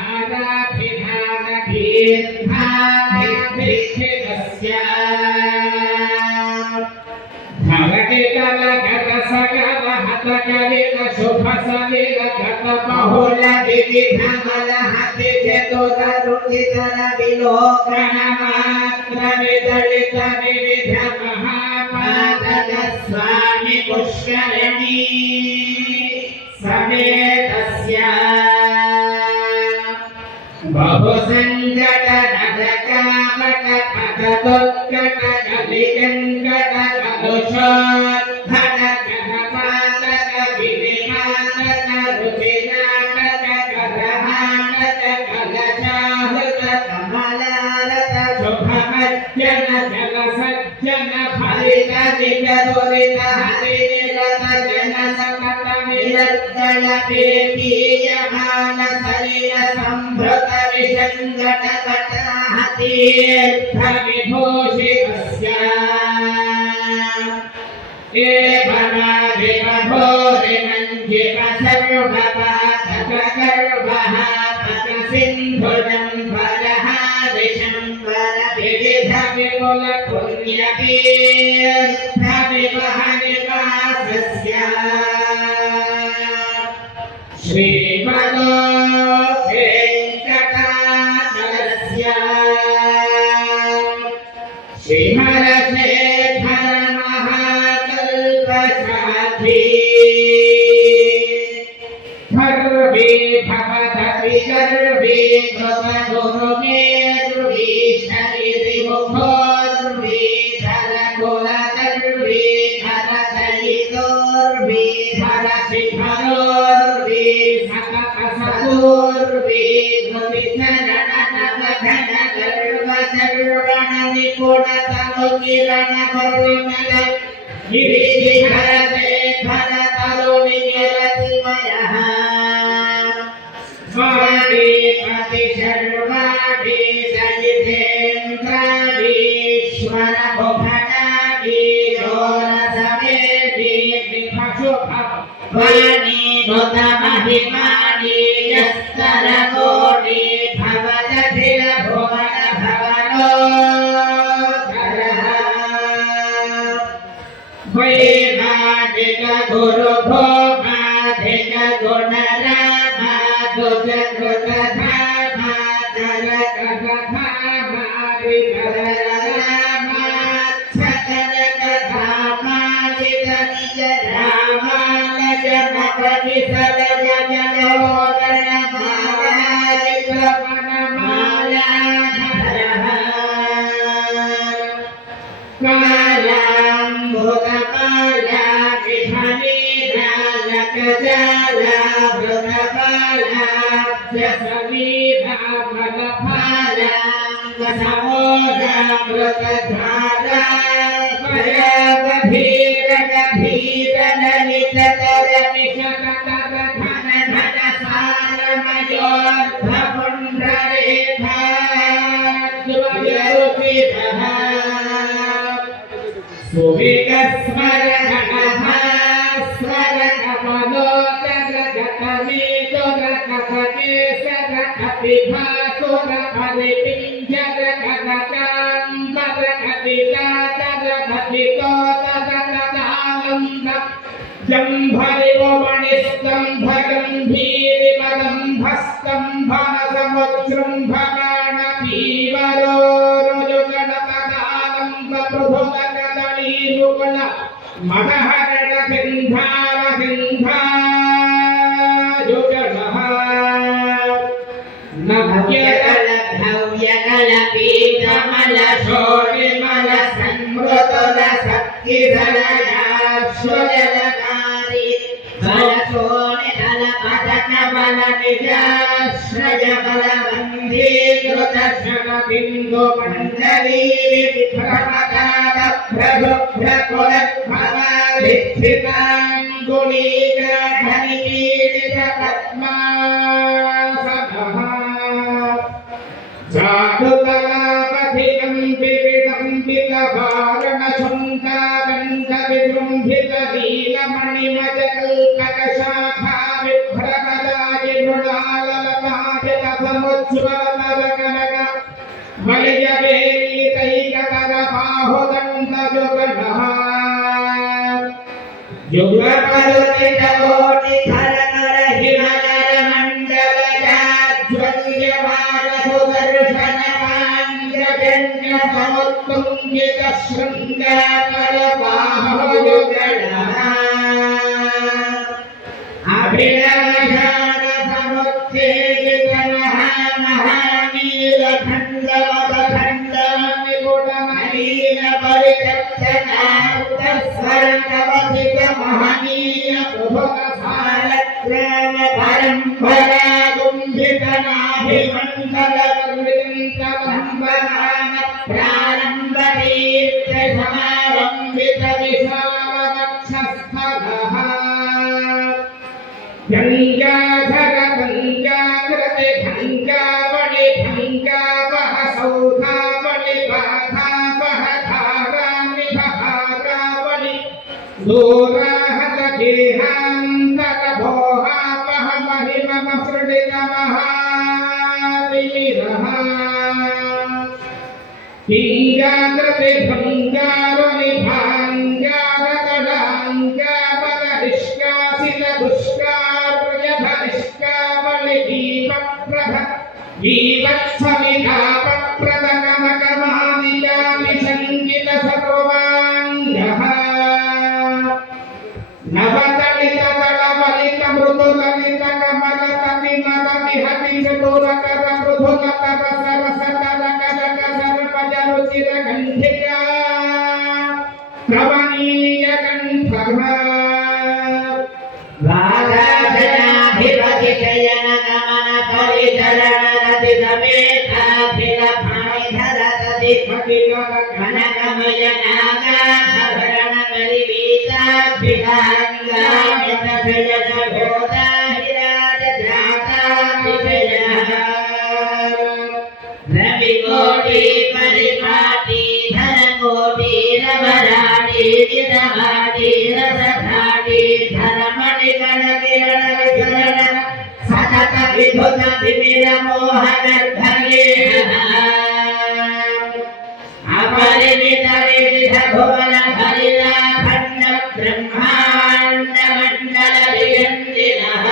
కుమారధారాభిధాన కీర్ధాభిక్షితస్య భవతి కలగత సకల హత కలిత శుభ సలిల గత బహుళ వివిధ మలహతి చతుర రుచితర విలోకన మాత్ర విదళిత వివిధ మహాపాదక స్వామి श्रीमदो वेंकटाचलस्य श्रीहरशेखर महाकल्पशाखी धर्वे भवदपि गर्वे कृतगुरुमे ध्रुवी शरीरि मुखो ध्रुवी धर कुलदर्वी धर दयितोर्वी धर शिखरोर्वी सकसतोर्वी ध्रुवी चरण नवघन गर्व सर्वण निपुण तनु किरण करुणल गिरिशिखर शेखर तरुणि निरतिमयः स्वामीपति शर्वाणि सजितेन्द्राणीश्वर भुवनानि योरसमेति विभशुभ वाणी नुत महिमानि यस्तरकोटि भवदखिल भुवन भवनोधरः वैमानिक गुरु भौमाधिक गुणरामा दुजकृत धामा करकथ धामा विकररामा सकलक धामादित निज रामा लजमपति सरज जनोदन मालिक वनमालाधरः कालाम्बुदमाला विधनीरा लकजाला वृतबाला जसमीरा फलफाला वसमोदा वृतधारा भयावधीर ललिततरमिषकतर धन धन सारमयोर्धपुण्डरेखा द्वयरुचिरः सुविगस्मरणभास्वर कमलोदर गतमेतुर कथकेसर कपिभासुर परिपिञ्जर कनकाम्बर कपिलातर कपितोतर कदानन्द जम्भरिवमणिस्तम्भगम्भीरिमदम्भस्तम्भनसमुच्छृम्भमाणपीवरोरुजुगणपदानन्दप्रभुतकदलीरुगण मदहरण सिन्धार सिन्धायुगणः नभ्यकलभव्यकलपीठमलशोणिमल संवृतलशक्तिधरयाश्वजलकारी बलशोणितलपदक बलनिजाश्रय बलवन्दीकृत शमबिन्दुमण्डली विभ्रमदाद प्रभुभ्रकुलफलाधिष्ठिताङ्गुलीगाढनिपीडित पद्मासनः जातुतलापथिकम्पितम्पितभारणशुण्काकण्ठविजृम्भितनीलमणिमजकल्पकशाखा विभ्रमदादिमृणालललाटितसमुज्ज्वलनरकनक मलिजवेलितैकतरबाहुदण्डयुगणः युगपरुतितकोटिधरकर हिमनरमण्डलजाज्वल्यमानसुदर्शनमाङ्गजन्यसमुत्तुङ्गित शृङ्गाकरबाहुयुगणः अभिनवशानसमुत्तेजितनः महानीलखण्डमदखण्डमिपुटमनीलपरितप्तकारुतस्य गंगाधर गंगाकृते गंगावळि गंगावह सौधावळि बाधावह धारामि बहारावळि दूराहत गेहान्तक भोहावह महिमम सृडितमः विनिरः गंगाकृते गंगावळि भाङ्गारतडाङ्गावदरिष्कासित दुष्कार्यधरिष्कावळि दीपप्रभ दीपत्सवितापप्रदकमकमादियामि सङ्गित सर्वाङ्गः नवदलितदलवलित मृदुललित कमलतमिमदमिहति चतुरकर मृदुलतर सरसतरकरक सर्पजरुचिरगन्धिका कमनीयकण्ठः वादाजनाभिपतिशयन गमन परिचरणरति समेताभिलभाणिधरतति कनकमयनागाभरण परिवीताभिलाङ्गामितभयशोदाहिराजजाताभिजयः रविकोटि परिपाटी धनकोटि रवराटी गिरवाटी रसघाटी धनमणि गणकिरण विचरण सतत विधुत विमिर मोहन धर्येण अपरिमित विविध भुवन भरिला खण्ड ब्रह्माण्ड मण्डल विगन्धिनः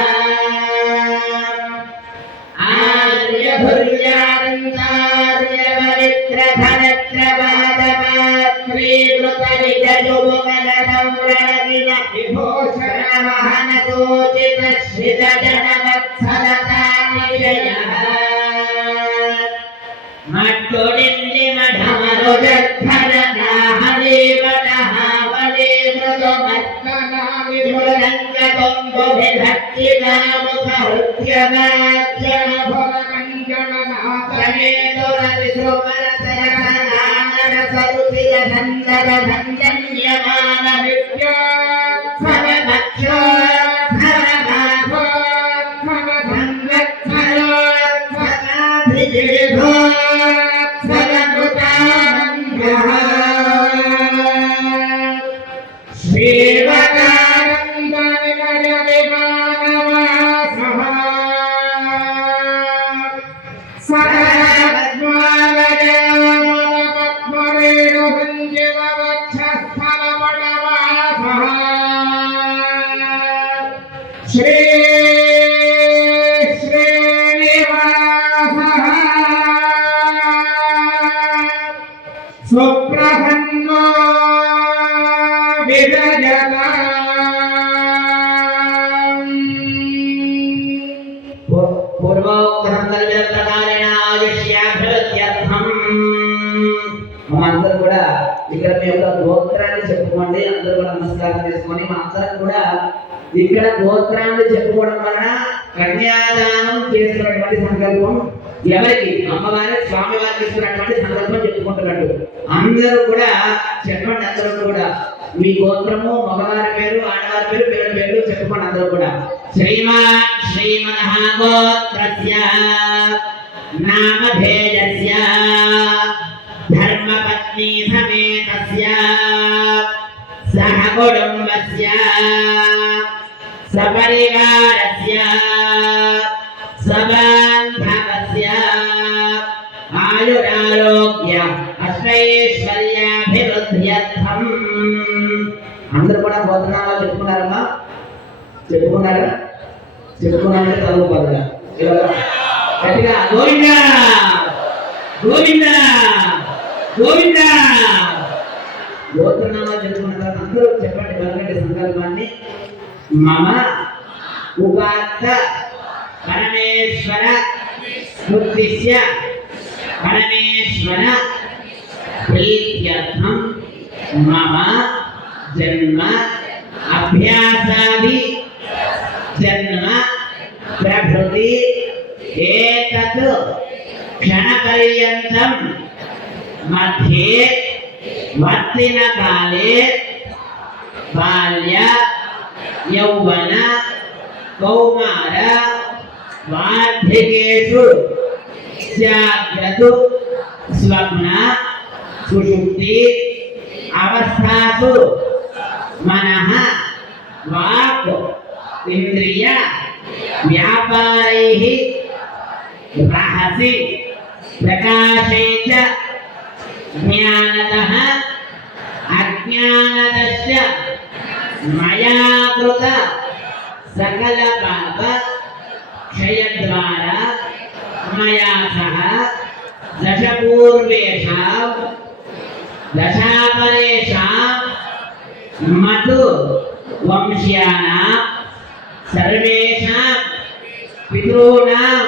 सुप्रसन्नो विरजता మనందరూ కూడా ఇక్కడ మీ యొక్క గోత్రాన్ని చెప్పుకోండి. అందరూ కూడా నమస్కారం చేసుకొని మనందరం కూడా ఇక్కడ గోత్రాన్ని చెప్పుకోవడం వలన కన్యాదానం చేస్తున్నటువంటి సంకల్పం ఎవరికి అమ్మవారి స్వామి వారికి ఇస్తున్నటువంటి సంకల్పం చెప్పుకుంటున్నట్టు అందరూ కూడా చెప్పండి. అందరూ కూడా మీ గోత్రము మగవారి పేరు ఆడవారి పేరు పేరు పేరు చెప్పుకోండి. అందరూ కూడా శ్రీమదః గోత్రస్య నామభేదస్య ధర్మపత్ని సమేతస్య సహ కుటుంబస్య సపరివారస్య సబాంధవస్య ఆయురారోగ్య అష్టైశ్వర్యాభివృద్ధ్యర్థం. అందరూ కూడా గోత్రనామాలు చెప్పుకున్నారమ్మా? చెప్పుకున్నారా? చెప్పుకున్నారంటే చదువుకోవాలా గట్టిగా గోవింద గోవింద గోవింద. గోత్రనామాలు చెప్పుకున్న తర్వాత అందరూ చెప్పండి పలకండి సంకల్పాన్ని. మమ ఉపాత్త పరమేశ్వర ఉద్దిశ్య పరమేశ్వర ప్రీత్యర్థం మమ జన్మ అభ్యాసాది జన్మ ప్రభృతి ఏతత్ క్షణపర్యంతం మధ్యే వర్తిన కాలే బాల్య యౌవన కౌమార వార్ధికేషు జాగ్రత్తు స్వప్న సుషుప్తి అవస్థాసు మనః వాక్ ఇంద్రియ వ్యాపారైః రహసి ప్రకాశే చ జ్ఞానతః అజ్ఞానదశ్చ మయా కృత సకల పాప క్షయద్వారా మయా సహ దశపూర్వేషాం దశాపరేషాం మధు వంశ్యానాం సర్వేషాం పితॄణాం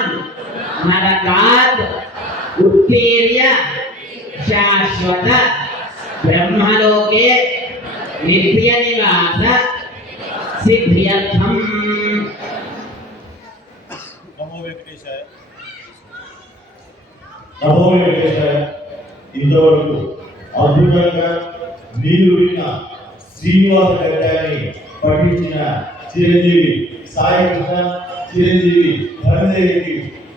నరకాత్ ఉత్తీర్య శాశ్వత బ్రహ్మలోకే నిత్య నివాస సిద్ధ్యర్థం. నమో వెంకటేశాయ. నమో వెంకటేశాయ. ఇంతవరకు అద్భుతంగా మీరు విన్న శ్రీనివాస గద్యాన్ని పఠించిన చిరంజీవి సాయి కృష్ణ, చిరంజీవి ధనంజయకి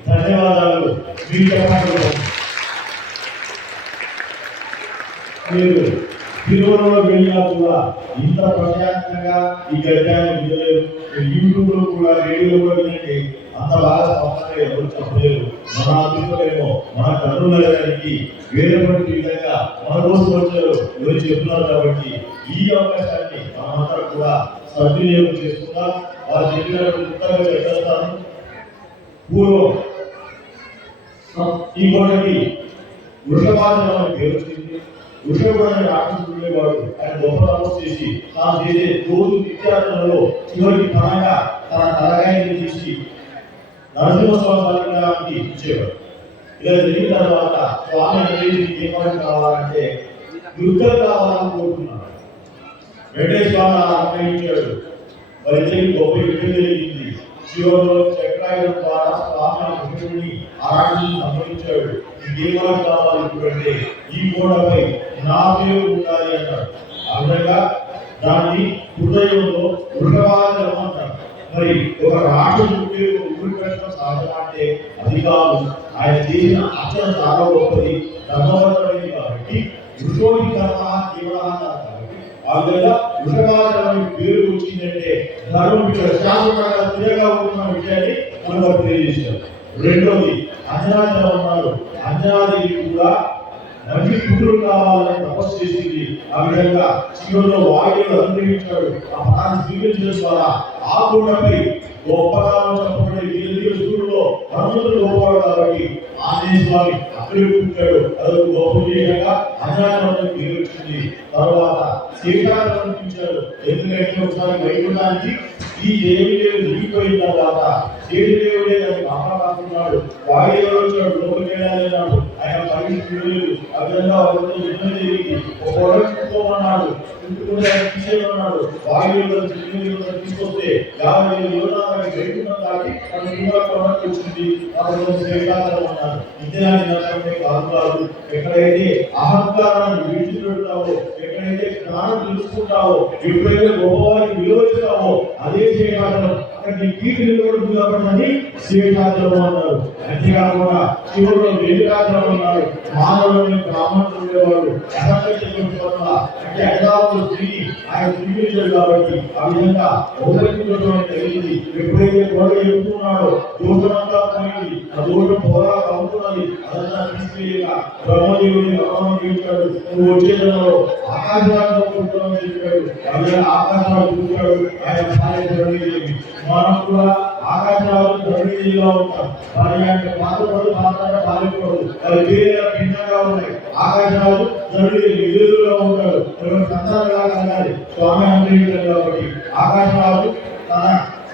ధన్యవాదాలు. మీ చెప్పండి. మీరు తిరుమలలో వెళ్ళినా కూడా ఇంత ప్రశాంతంగా ఈ గద్యాన్ని వినలేరు. యూట్యూబ్ లో కూడా రేడియో కూడా వినండి, అంత బాగా స్పష్టంగా ఎవరు చెప్పలేరు. మన అదృష్టమేమో మన కన్నులకి వేరేపడి విధంగా మన రోజు వచ్చారు ఎవరు చెప్తున్నారు. కాబట్టి ఈ అవకాశాన్ని మనమంతా కూడా సద్వినియోగం చేసుకుందాం. వారు చెప్పినట్టు ఉత్తగా చెప్పేస్తాను. పూర్వం ఈ గోడకి వృషభాచలం అని పేరు వచ్చింది. వృషభుడని రాక్షసుడు ఉండేవాడు. ఆయన గొప్ప తపస్సు చేసి తాను చేసే రోజు నిత్యాచరణలో చివరికి తనగా తన తలకాయని తీసి నరసింహస్వామికి ఇచ్చేవాడు. ఇలా జరిగిన తర్వాత స్వామి అనేది ఏమని కావాలంటే యుద్ధం కావాలని కోరుకున్నాడు. వెంకటేశ్వర స్వామి అన్వయించాడు. వారిద్దరికి గొప్ప యుద్ధం జరిగింది. శివుడు చక్రాయుధం ద్వారా స్వామి కృష్ణుడిని ఆరాధనను సంహరించాడు. ఇంకేమని కావాలి ఇప్పుడు అంటే ఈ గోడపై నా పేరు ఉండాలి అంటాడు. ఆ విధంగా దాన్ని హృదయంలో వృషభాచలం అంటారు. మరి ఒక రాక్షసుడి పేరు ఊరిపెట్టడం సాధన అంటే అది కాదు. ఆయన చేసిన అక్షరం చాలా గొప్పది, ధర్మవంతమైంది. కాబట్టి వృషోని ధర్మ కేవల అన్నారు. కాబట్టి ఆ విధంగా వృషభాచలం పేరు వచ్చిందంటే ధర్మం ఇక్కడ శాశ్వతంగా స్థిరంగా ఉంటున్న విషయాన్ని మనకు తెలియజేశారు. రెండోది అంజనాచలం ఉన్నారు. అంజనాదేవి కూడా మంచి పుత్రులు కావాలని తపస్సు చేసింది. ఆ విధంగా శివుడు వాయువులు అనుగ్రహించాడు. ఆ ప్రాణాన్ని స్వీకరించడం ద్వారా ఆ కొండపై గొప్పగా చెప్పబడే సూర్యులో హనుమంతుడు గొప్పవాడు. కాబట్టి ఆంజనేయ స్వామి అక్కడే పుట్టాడు. అదొక గొప్ప విషయంగా అంజనాచలం పేరు వచ్చింది. తర్వాత సీతాచలం అనిపించాడు. ఎందుకంటే ఒకసారి వైకుంఠానికి ఈ దేవిదేవుడు దిగిపోయిన తర్వాత దేవిదేవుడే దాన్ని కాపాడుతున్నాడు. వాయువులు వచ్చాడు, లోపలికి వెళ్ళాలన్నాడు. ఆయన పరిస్థితులు లేదు. ఆ విధంగా యుద్ధం జరిగింది. ఒక గొడవన్నాడు, చుట్టుకుంటే ఆయన తీసేయమన్నాడు. వాయువులు తీసుకొస్తే 50 యోధాన్ని వైకుంఠం దాటి వచ్చింది. శ్రీకాకుళం అన్నారు. విద్యాన్ని నష్టమే కాదు. ఎక్కడైతే అహంకారాన్ని విడిచిపెడతావో, ఎక్కడైతే జ్ఞానం తెలుసుకుంటావో, ఎప్పుడైతే గొప్పవారికి విలువస్తావో అదే శ్రీకాకుళం. అక్కడ కీర్తి నిలబడుతుంది కాబట్టి శ్రీకాకుళం అన్నారు. అంతేకాకుండా శివుడు వేదికాకుళం అన్నారు. మానవుని బ్రాహ్మణులు ఉండేవాడు. అంటే ఐదారు స్త్రీ ఆయన స్వీకరించాడు. కాబట్టి ఆ విధంగా జరిగింది. ఎప్పుడైతే గోడ ఎదుగుతున్నాడో దోషమంతా పోయింది. ఆ దోషం పోరా అవుతున్నది. అదంతా తీసుకెళ్ళగా బ్రహ్మదేవుని అవమానించాడు. నువ్వు వచ్చేదన్నావు ఆకాశాలను కూర్చోమని చెప్పాడు. ఆ విధంగా ఆకాశాలు కూర్చాడు. ఆయన భార్య ధరణీదేవి. మనం కూడా ఆకాశాలు ధరణీదేవిగా ఉంటాం. వారి యొక్క పాత్రపడు మాత్రమే పాలిపోడు. వారి పేరు భిన్నంగా ఉన్నాయి. ఆకాశాలు ధరణీదేవి ఎదురుగా ఉంటాడు. సంతానంగా కలగాలి. స్వామి అనుగ్రహించారు. కాబట్టి ఆకాశాలు తన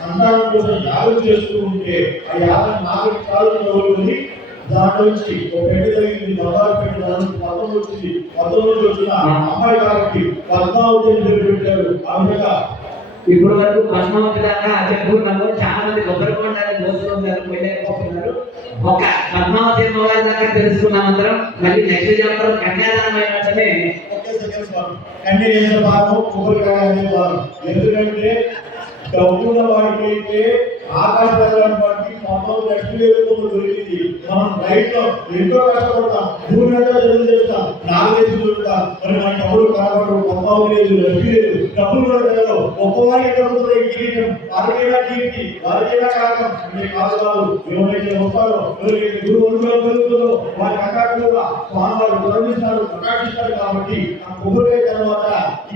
సంతానం కోసం యాగం చేస్తూ ఉంటే ఆ యాగం 4 సార్లు కోరుకుని దాంట్లో నుంచి ఒక పెట్ట జరిగింది. బంగారు పెట్ట దానికి 19 వచ్చింది. 19 వచ్చిన అమ్మాయి కాబట్టి పద్మావతి పేరు పెట్టారు. ఆ విధంగా ఇప్పుడు వరకు పద్మావతి దాకా చెప్పుకున్నాము. చాలా మంది కొబ్బరికొండని మోసుకుంటారు, వెళ్ళలేకపోతున్నారు. ఒక పద్మావతి అమ్మవారి దాకా తెలుసుకున్నాం అందరం. మళ్ళీ నెక్స్ట్ చెప్పడం కన్యాదానం అయినట్లనే కన్యా భాగం కొబ్బరికాయ అనే భాగం. ఎందుకంటే డబ్బున్న వాడికైతే ఆకాశ పథకం బట్టి 19,00,000 దొరికింది. మనం రైట్లో ఎంతో కష్టపడతాం, భూమి అంతా చదువు చేస్తాం, నాలుగేసి దొరుకుతాం. మరి మన డబ్బులు కాపాడు 19,00,000 డబ్బులు దొరకదు. గొప్పవారికి దొరుకుతుంది ఈ కిరీటం, వారికైనా కీర్తి, వారికైనా కారణం. మీ కాదు ఎవరైతే వస్తారో, ఎవరైతే గురువు అనుగ్రహం కలుగుతుందో వారికి అకాటుగా స్వామివారు ప్రవేశిస్తారు, ప్రకాశిస్తారు. కాబట్టి ఆ కొబ్బరికాయ తర్వాత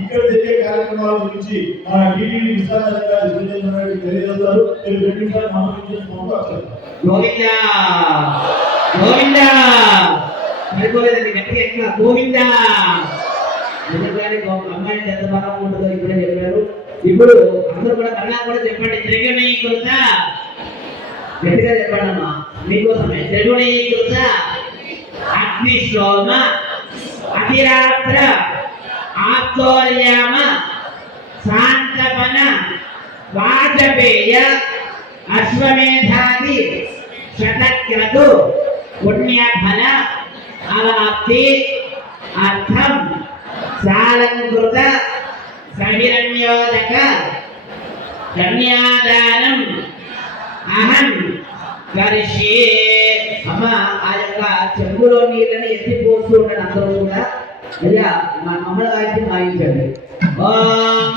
ఇక్కడ జరిగే కార్యక్రమాల గురించి మన టీటీడీ విశాఖగా తెలియజేస్తారు. మీరు 2 నిమిషాలు మాట్లాడుతూ గోవింద గోవింద సరిపోలేదండి, గట్టిగా ఎట్లా గోవింద. ఎందుకంటే అమ్మాయిని ఎంత బాగా ఉంటుందో ఇప్పుడే చెప్పారు. ఇప్పుడు అందరూ కూడా కన్నా కూడా చెప్పండి, త్రిగుణీకృత గట్టిగా చెప్పండి అమ్మా మీకోసమే. త్రిగుణీకృత అగ్నిశోమ అతిరాత్ర ఆప్తోర్యామ శాంతపన వాజపేయ అశ్వమేధాది శతక్రతు పుణ్యఫల అవాప్తి అర్థం సాలంకృత సహిరణ్యోదక కన్యాదానం అహం కరిష్యే. అమ్మ ఆ యొక్క చెంబులో నీళ్ళని ఎత్తిపోస్తూ ఉండడం అందరూ కూడా అయ్యా మా మమ్మల్ని వాయిద్యం వాయించండి. ఓం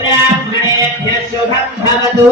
బ్రాహ్మణేభ్యః శుభం భవతు.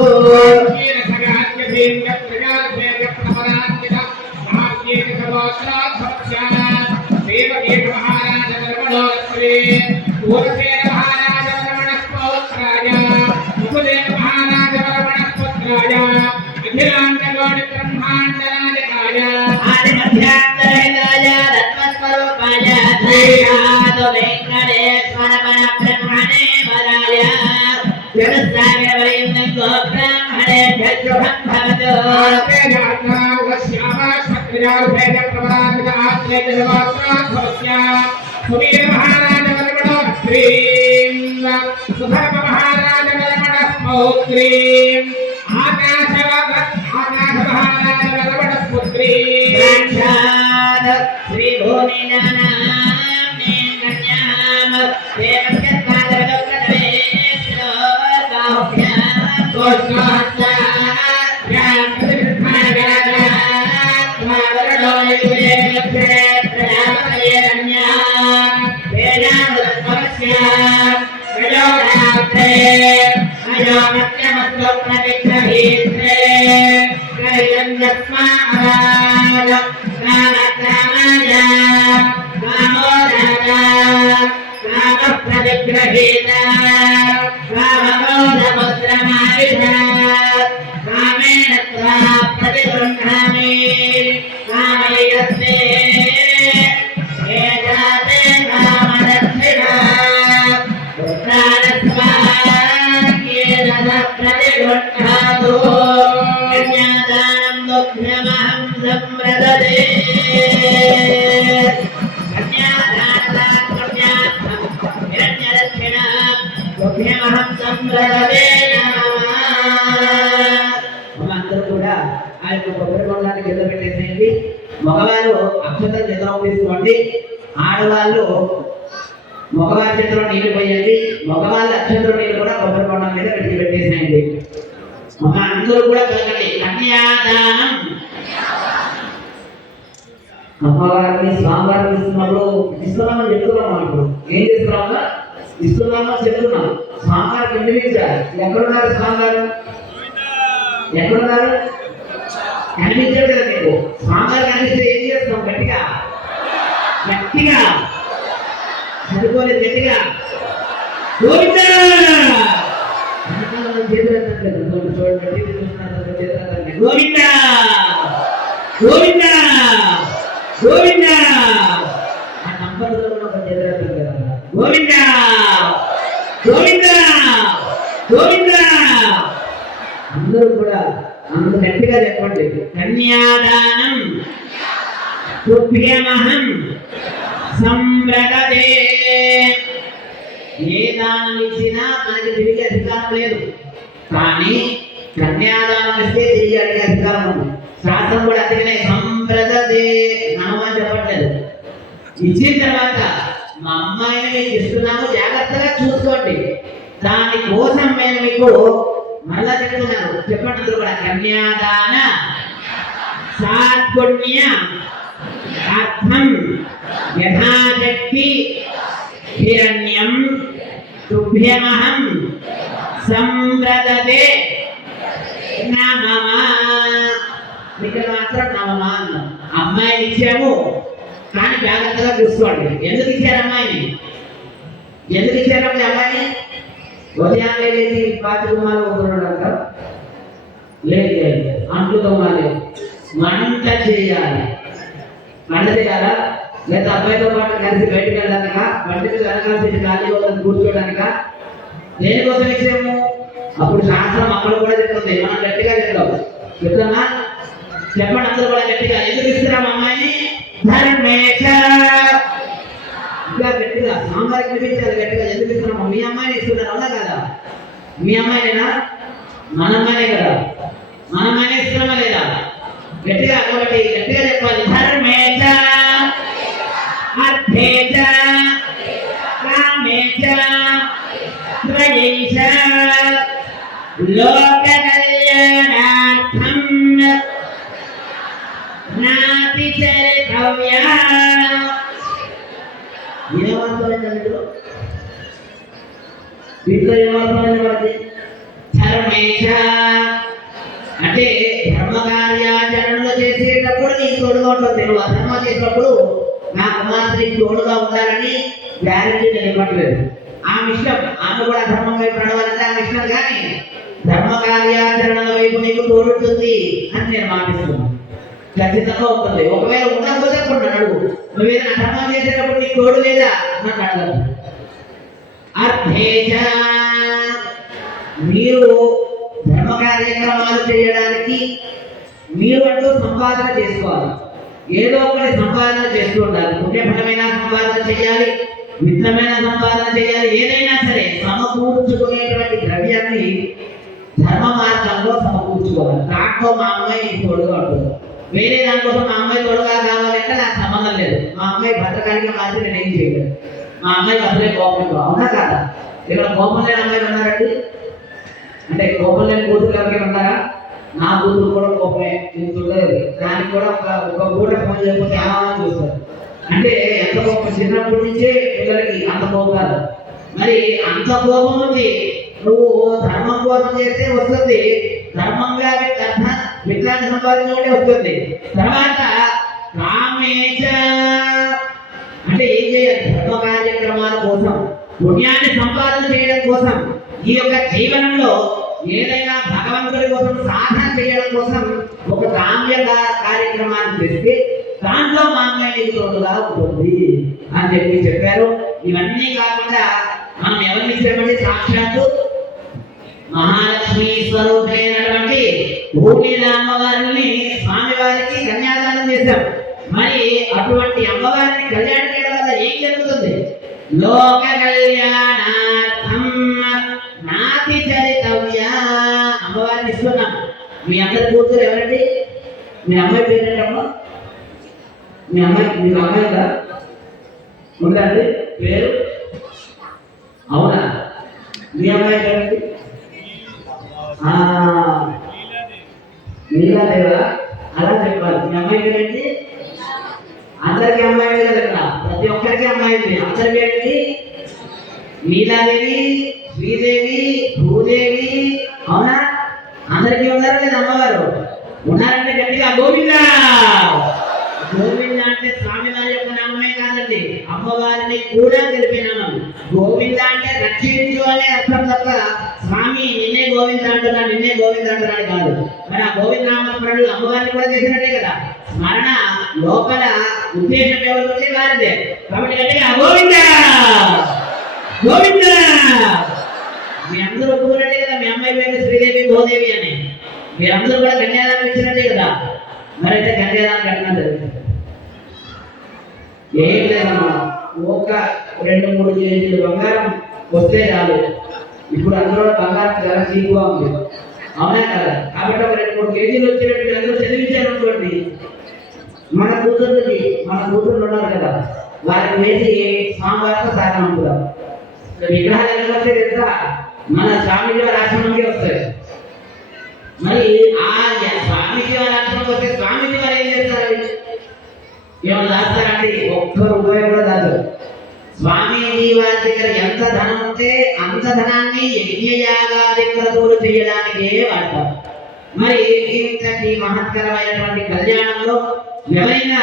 అందరూ కూడా ఆ యొక్క కొబ్బరి బొండాన్ని కింద పెట్టేసేయండి. మగవారు అక్షతలు చేతిలో తీసుకోండి, ఆడవాళ్ళు మగవారి చేతిలో నీళ్లు పోయండి. మగవాళ్ళ అక్షతలు నీళ్ళు కూడా కొబ్బరి బొండం మీద పెట్టేసేయండి. అందరూ కూడా కలగండి. కన్యాదానం అమ్మవారిని స్వామివారిని ఇస్తున్నప్పుడు ఇస్తున్నామని చెప్తున్నాం. ఇప్పుడు ఏం చేస్తున్నామా? ఇస్తున్నామా చెప్తున్నాం. స్వామివారికి కనిపించాలి. ఎక్కడున్నారు స్వామివారు? ఎక్కడున్నారు? కనిపించాడు కదా మీకు. స్వామివారు కనిపిస్తే ఏం చేస్తాం? గట్టిగా గట్టిగా చదువుకోలేదు, గట్టిగా గోవిందా గోవిందా గోవిందా గోవిందా ఆ నంబర్ గోవిందా గోవింద గోవింద. అందరూ కూడా అంత గట్టిగా చెప్పండి. కన్యాదానం తుభ్యమహం సంప్రదదే. ఏ దానం ఇచ్చినా మనకి తిరిగి అధికారం లేదు, కానీ కన్యాదానం ఇస్తే తిరిగి అడిగే అధికారం ఉంది. శాస్త్రం కూడా అందుకనే సంప్రదదే నామని చెప్పట్లేదు. ఇచ్చిన తర్వాత మా అమ్మాయిని మీకు ఇస్తున్నాము, జాగ్రత్తగా చూసుకోండి. దానికోసం నేను మీకు మళ్ళా చెప్తున్నాను, చెప్పండి అందరూ కూడా. కన్యాదాన సాత్పుణ్య అర్థం యథాశక్తి హిరణ్యం తుభ్యమహం సంప్రదదే నమః. ఇక్కడ మాత్రం నమః అన్నాం. అమ్మాయిని ఇచ్చాము, కానీ జాగ్రత్తగా చూసుకోండి. ఎందుకు ఇచ్చారు అమ్మాయిని? ఎందుకు ఇచ్చారు అమ్మాయిని? ఉదయాన్నే లేచి బాత్రూమాలు వదలడంట లేదు, అంట్లు తోమాలి, వంట చేయాలి. వంట చేయాలా? లేదా అబ్బాయితో పాటు కలిసి బయటకు వెళ్ళడానిక, వంటకు వెనకాల్సి ఖాళీగా కూర్చోడానిక? దేనికోసం ఇచ్చాము? అప్పుడు శాస్త్రం అక్కడ కూడా చెప్తుంది, మనం గట్టిగా చెప్తామా? చెప్పండి అందరూ కూడా గట్టిగా. ఎందుకు ఇస్తున్నాం అమ్మాయిని? ధర్మేశ. ఇంకా గట్టిగా సాంబార్ వినిపించాలి గట్టిగా. ఎందుకు ఇస్తున్నాము? మీ అమ్మాయిని ఇస్తున్నారు, అవునా కదా? మీ అమ్మాయినేనా? మన అమ్మాయినే కదా. మన అమ్మాయిని ఇస్తున్నామా లేదా? గట్టిగా. కాబట్టి గట్టిగా చెప్పాలి. ధర్మేశ అర్థేశ కామేశ త్రయేశ లోక కళ్యాణార్థం నాతి చరితవ్య. ఏమవుతుందండి దీంట్లో? ఏమవుతుంది? ధర్మేశ అంటే ధర్మ కార్యాచరణలు చేసేటప్పుడు నీకు తోడుగా ఉంటుంది. నువ్వు అధర్మ చేసినప్పుడు నా కుమార్తె తోడుగా ఉండాలని గ్యారెంటీ నేను ఇవ్వట్లేదు. ఆమె ఇష్టం, ఆమె కూడా ధర్మం వైపు నడవాలంటే ఆమె ఇష్టం, కానీ ధర్మ కార్యాచరణల వైపు నీకు తోడుతుంది అని నేను మాటిస్తున్నాను. ఖచ్చితంగా ఉంటుంది. ఒకవేళ ఉండకపోతే అప్పుడు నన్ను అడుగు. నువ్వు ఏదైనా ధర్మం చేసేటప్పుడు నీకు తోడు లేదా నన్ను అడగదు. అర్థేశ మీరు ధర్మ కార్యక్రమాలు చేయడానికి మీరు అంటూ సంపాదన చేసుకోవాలి. ఏదో ఒకటి సంపాదన చేస్తూ ఉండాలి. పుణ్యఫలమైన సంపాదన చేయాలి, మిత్రమైన సంపాదన చేయాలి. ఏదైనా సరే సమకూర్చుకునేటువంటి ద్రవ్యాన్ని ధర్మ మార్గంలో సమకూర్చుకోవాలి. దాంట్లో మా అమ్మాయి తోడుగా ఉంటుంది. వేరే దానికోసం మా అమ్మాయి తోడుగా కావాలంటే నాకు సంబంధం లేదు. మా అమ్మాయి భద్రకాలిగా మార్చి నేను ఏం చేయలేదు. మా అమ్మాయికి అసలే కోపం, అవునా కాదా? ఇక్కడ కోపం లేని అమ్మాయిలు ఉన్నారండి? అంటే కోపం లేని కూతురు ఎవరికి ఉన్నారా? నా కూతురు కూడా కోపమే, నేను చూడలేదు. దానికి కూడా ఒక పూట ఫోన్ చేయకపోతే ఏమని చూస్తారు. అంటే ఎంత కోపం! చిన్నప్పటి నుంచే పిల్లలకి అంత కోపం కాదు. మరి అంత కోపం ఉంది. నువ్వు ధర్మం కోసం చేస్తే వస్తుంది, ధర్మంగా విజ్ఞాన సంపాదించుకుంటే వస్తుంది. తర్వాత కామేశ అంటే ఏం చేయాలి? ధర్మ కార్యక్రమాల కోసం, పుణ్యాన్ని సంపాదన చేయడం కోసం, ఈ యొక్క జీవనంలో ఏదైనా భగవంతుడి కోసం సాధన చేయడం కోసం ఒక కామ్య కార్యక్రమాన్ని చేస్తే దాంట్లో మా అమ్మాయి తోడుగా ఉంటుంది అని చెప్పారు. ఇవన్నీ కాకుండా మనం ఎవరిని ఇచ్చామంటే సాక్షాత్తు మహాలక్ష్మి స్వరూపమైనటువంటి భూమిల అమ్మవారిని స్వామి వారికి కన్యాదానం చేశాం. మరి అటువంటి అమ్మవారిని కళ్యాణం చేయడం వల్ల ఏం జరుగుతుంది? లోక కళ్యాణార్థం నాతి చరితవ్య. అమ్మవారిని ఇస్తున్నాం. మీ అందరి కూతురు ఎవరండి? మీ అమ్మాయి పేరేంటమ్మా? మీ అమ్మాయి కదా ఉందండి పేరు? అవునా? మీ అమ్మాయి పేరండి? నీలాదేవా? అలా చెప్పాలి. మీ అమ్మాయి పేరేంటి? అందరికీ అమ్మాయి మీద లెక్క, ప్రతి ఒక్కరికి అమ్మాయి ఉంది. అందరి పేరేంటి? నీలాదేవి, శ్రీదేవి, భూదేవి, అవునా? అందరికీ ఉన్నారా లేదా అమ్మవారు? ఉన్నారంటే గట్టిగా గోవింద. గోవింద అంటే స్వామివారి యొక్క నామమే కాదండి, అమ్మవారిని కూడా తెలిపే నామం. గోవింద అంటే రక్షించు అనే అర్థం తప్ప స్వామి నిన్నే గోవింద అంటున్నా, నిన్నే గోవింద అంటున్నాడు కాదు. మరి ఆ గోవింద నామస్మరణలు అమ్మవారిని కూడా చేసినట్టే కదా. స్మరణ లోపల ఉద్దేశం ఎవరికి వారిదే. కాబట్టి గట్టిగా గోవింద గోవింద. మీ అందరూ ఒప్పుకున్నట్టే కదా మీ అమ్మాయి పేరు శ్రీదేవి భూదేవి అని. మీరందరూ కూడా కన్యాదానం ఇచ్చినట్టే కదా. మరైతే కన్యాదానం కట్టడం జరుగుతుంది. ఏం లేదమ్మా, ఒక 2-3 కేజీలు బంగారం వస్తే చాలు. ఇప్పుడు అందులో బంగారం ధర చీపుగా ఉంది, అవునా కదా? కాబట్టి ఒక 2-3 కేజీలు వచ్చేటట్టు అందరూ చదివించారనుకోండి, మన కూతుర్లు ఉన్నారు కదా, వారికి వేసి స్వామివారితో సాధన అనుకుందాం. విగ్రహాలు ఎక్కడ వస్తాయి తెలుసా? మన స్వామిజీ వారి ఆశ్రమంకే వస్తాయి. మరి ఆ స్వామిజీ వారి ఆశ్రమం వస్తే స్వామిజీ వారు ఏం చేస్తారు? ఏమైనా దాస్తారంటే ఒక్క రూపాయి కూడా దాస్తారు. స్వామీజీ వారి దగ్గర ఎంత ధనం ఉంటే అంత ధనాన్ని యజ్ఞయాగాది క్రతువులు చేయడానికే వాడతారు. మరి ఇంతటి మహత్తరమైనటువంటి కళ్యాణంలో ఎవరైనా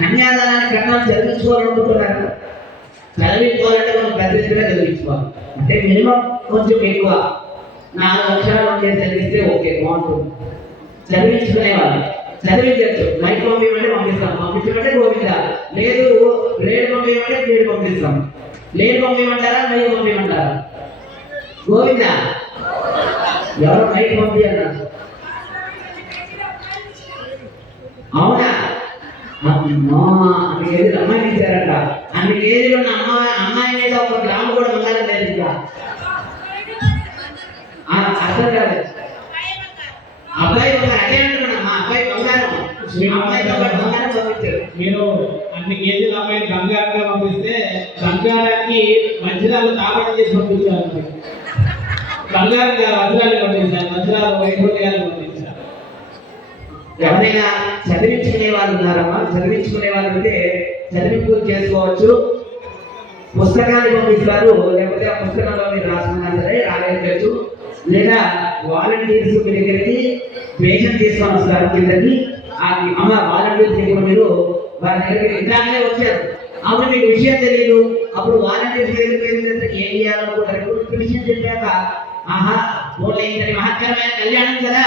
కన్యాదానాన్ని కట్నం చదివించుకోవాలనుకుంటున్నారు. చదివించుకోవాలంటే మనం పెద్దగా చదివించుకోవాలి. అంటే మినిమం కొంచెం ఎక్కువ 4 అక్షరాలు ఉండే చదివిస్తే ఓకే, బాగుంటుంది. చదివించుకునేవాళ్ళు చదివించచ్చు. నైట్ పంపించమంటే పంపిస్తాం, పంపించమంటే గోవింద. లేదు ప్లేట్ పంపించమంటే ప్లేట్ పంపిస్తాం. ప్లేట్ పంపించమంటారా నైట్ పంపించమంటారా? గోవింద. ఎవరు నైట్ పంపించారు? అవునా? అన్ని కేజీలు అమ్మాయిని ఇచ్చారట. అన్ని కేజీలు ఉన్న అమ్మాయి మీద 1 గ్రాము కూడా బంగారం లేదు. ఇంకా అర్థం కాదు. అబ్బాయి ఒక అదే అంటున్నా, మా అబ్బాయి బంగారం, అమ్మాయితో బంగారం పంపించారు. మీరు అన్ని కేజీల అమ్మాయిని బంగారంగా పంపిస్తే బంగారానికి వజ్రాలు తాపడం చేసి పంపించారు. బంగారంగా వజ్రాలు పంపించారు, వజ్రాలు వైఢూర్యాలు పంపించారు. ఎవరైనా చదివించుకునే వాళ్ళు ఉన్నారమ్మా? చదివించుకునే వాళ్ళు ఉంటే చదివింపు చేసుకోవచ్చు. పుస్తకాన్ని పంపిస్తారు, లేకపోతే ఆ పుస్తకంలో మీరు రాసుకున్నా సరే రాయవచ్చు. లేదా వాలంటీర్స్ మీ దగ్గరికి పేషెంట్ తీసుకొని వస్తారు కిందకి. అమ్మ వాలంటీర్స్ దగ్గర మీరు వారి దగ్గరికి ఇందాకనే వచ్చారు, అప్పుడు మీకు విషయం తెలియదు. అప్పుడు వాలంటీర్స్ దగ్గరికి ఏం చేయాలనుకుంటారు? ఇప్పుడు విషయం చెప్పాక ఆహా పోలే ఇంతటి మహత్తరమైన కళ్యాణం కదా,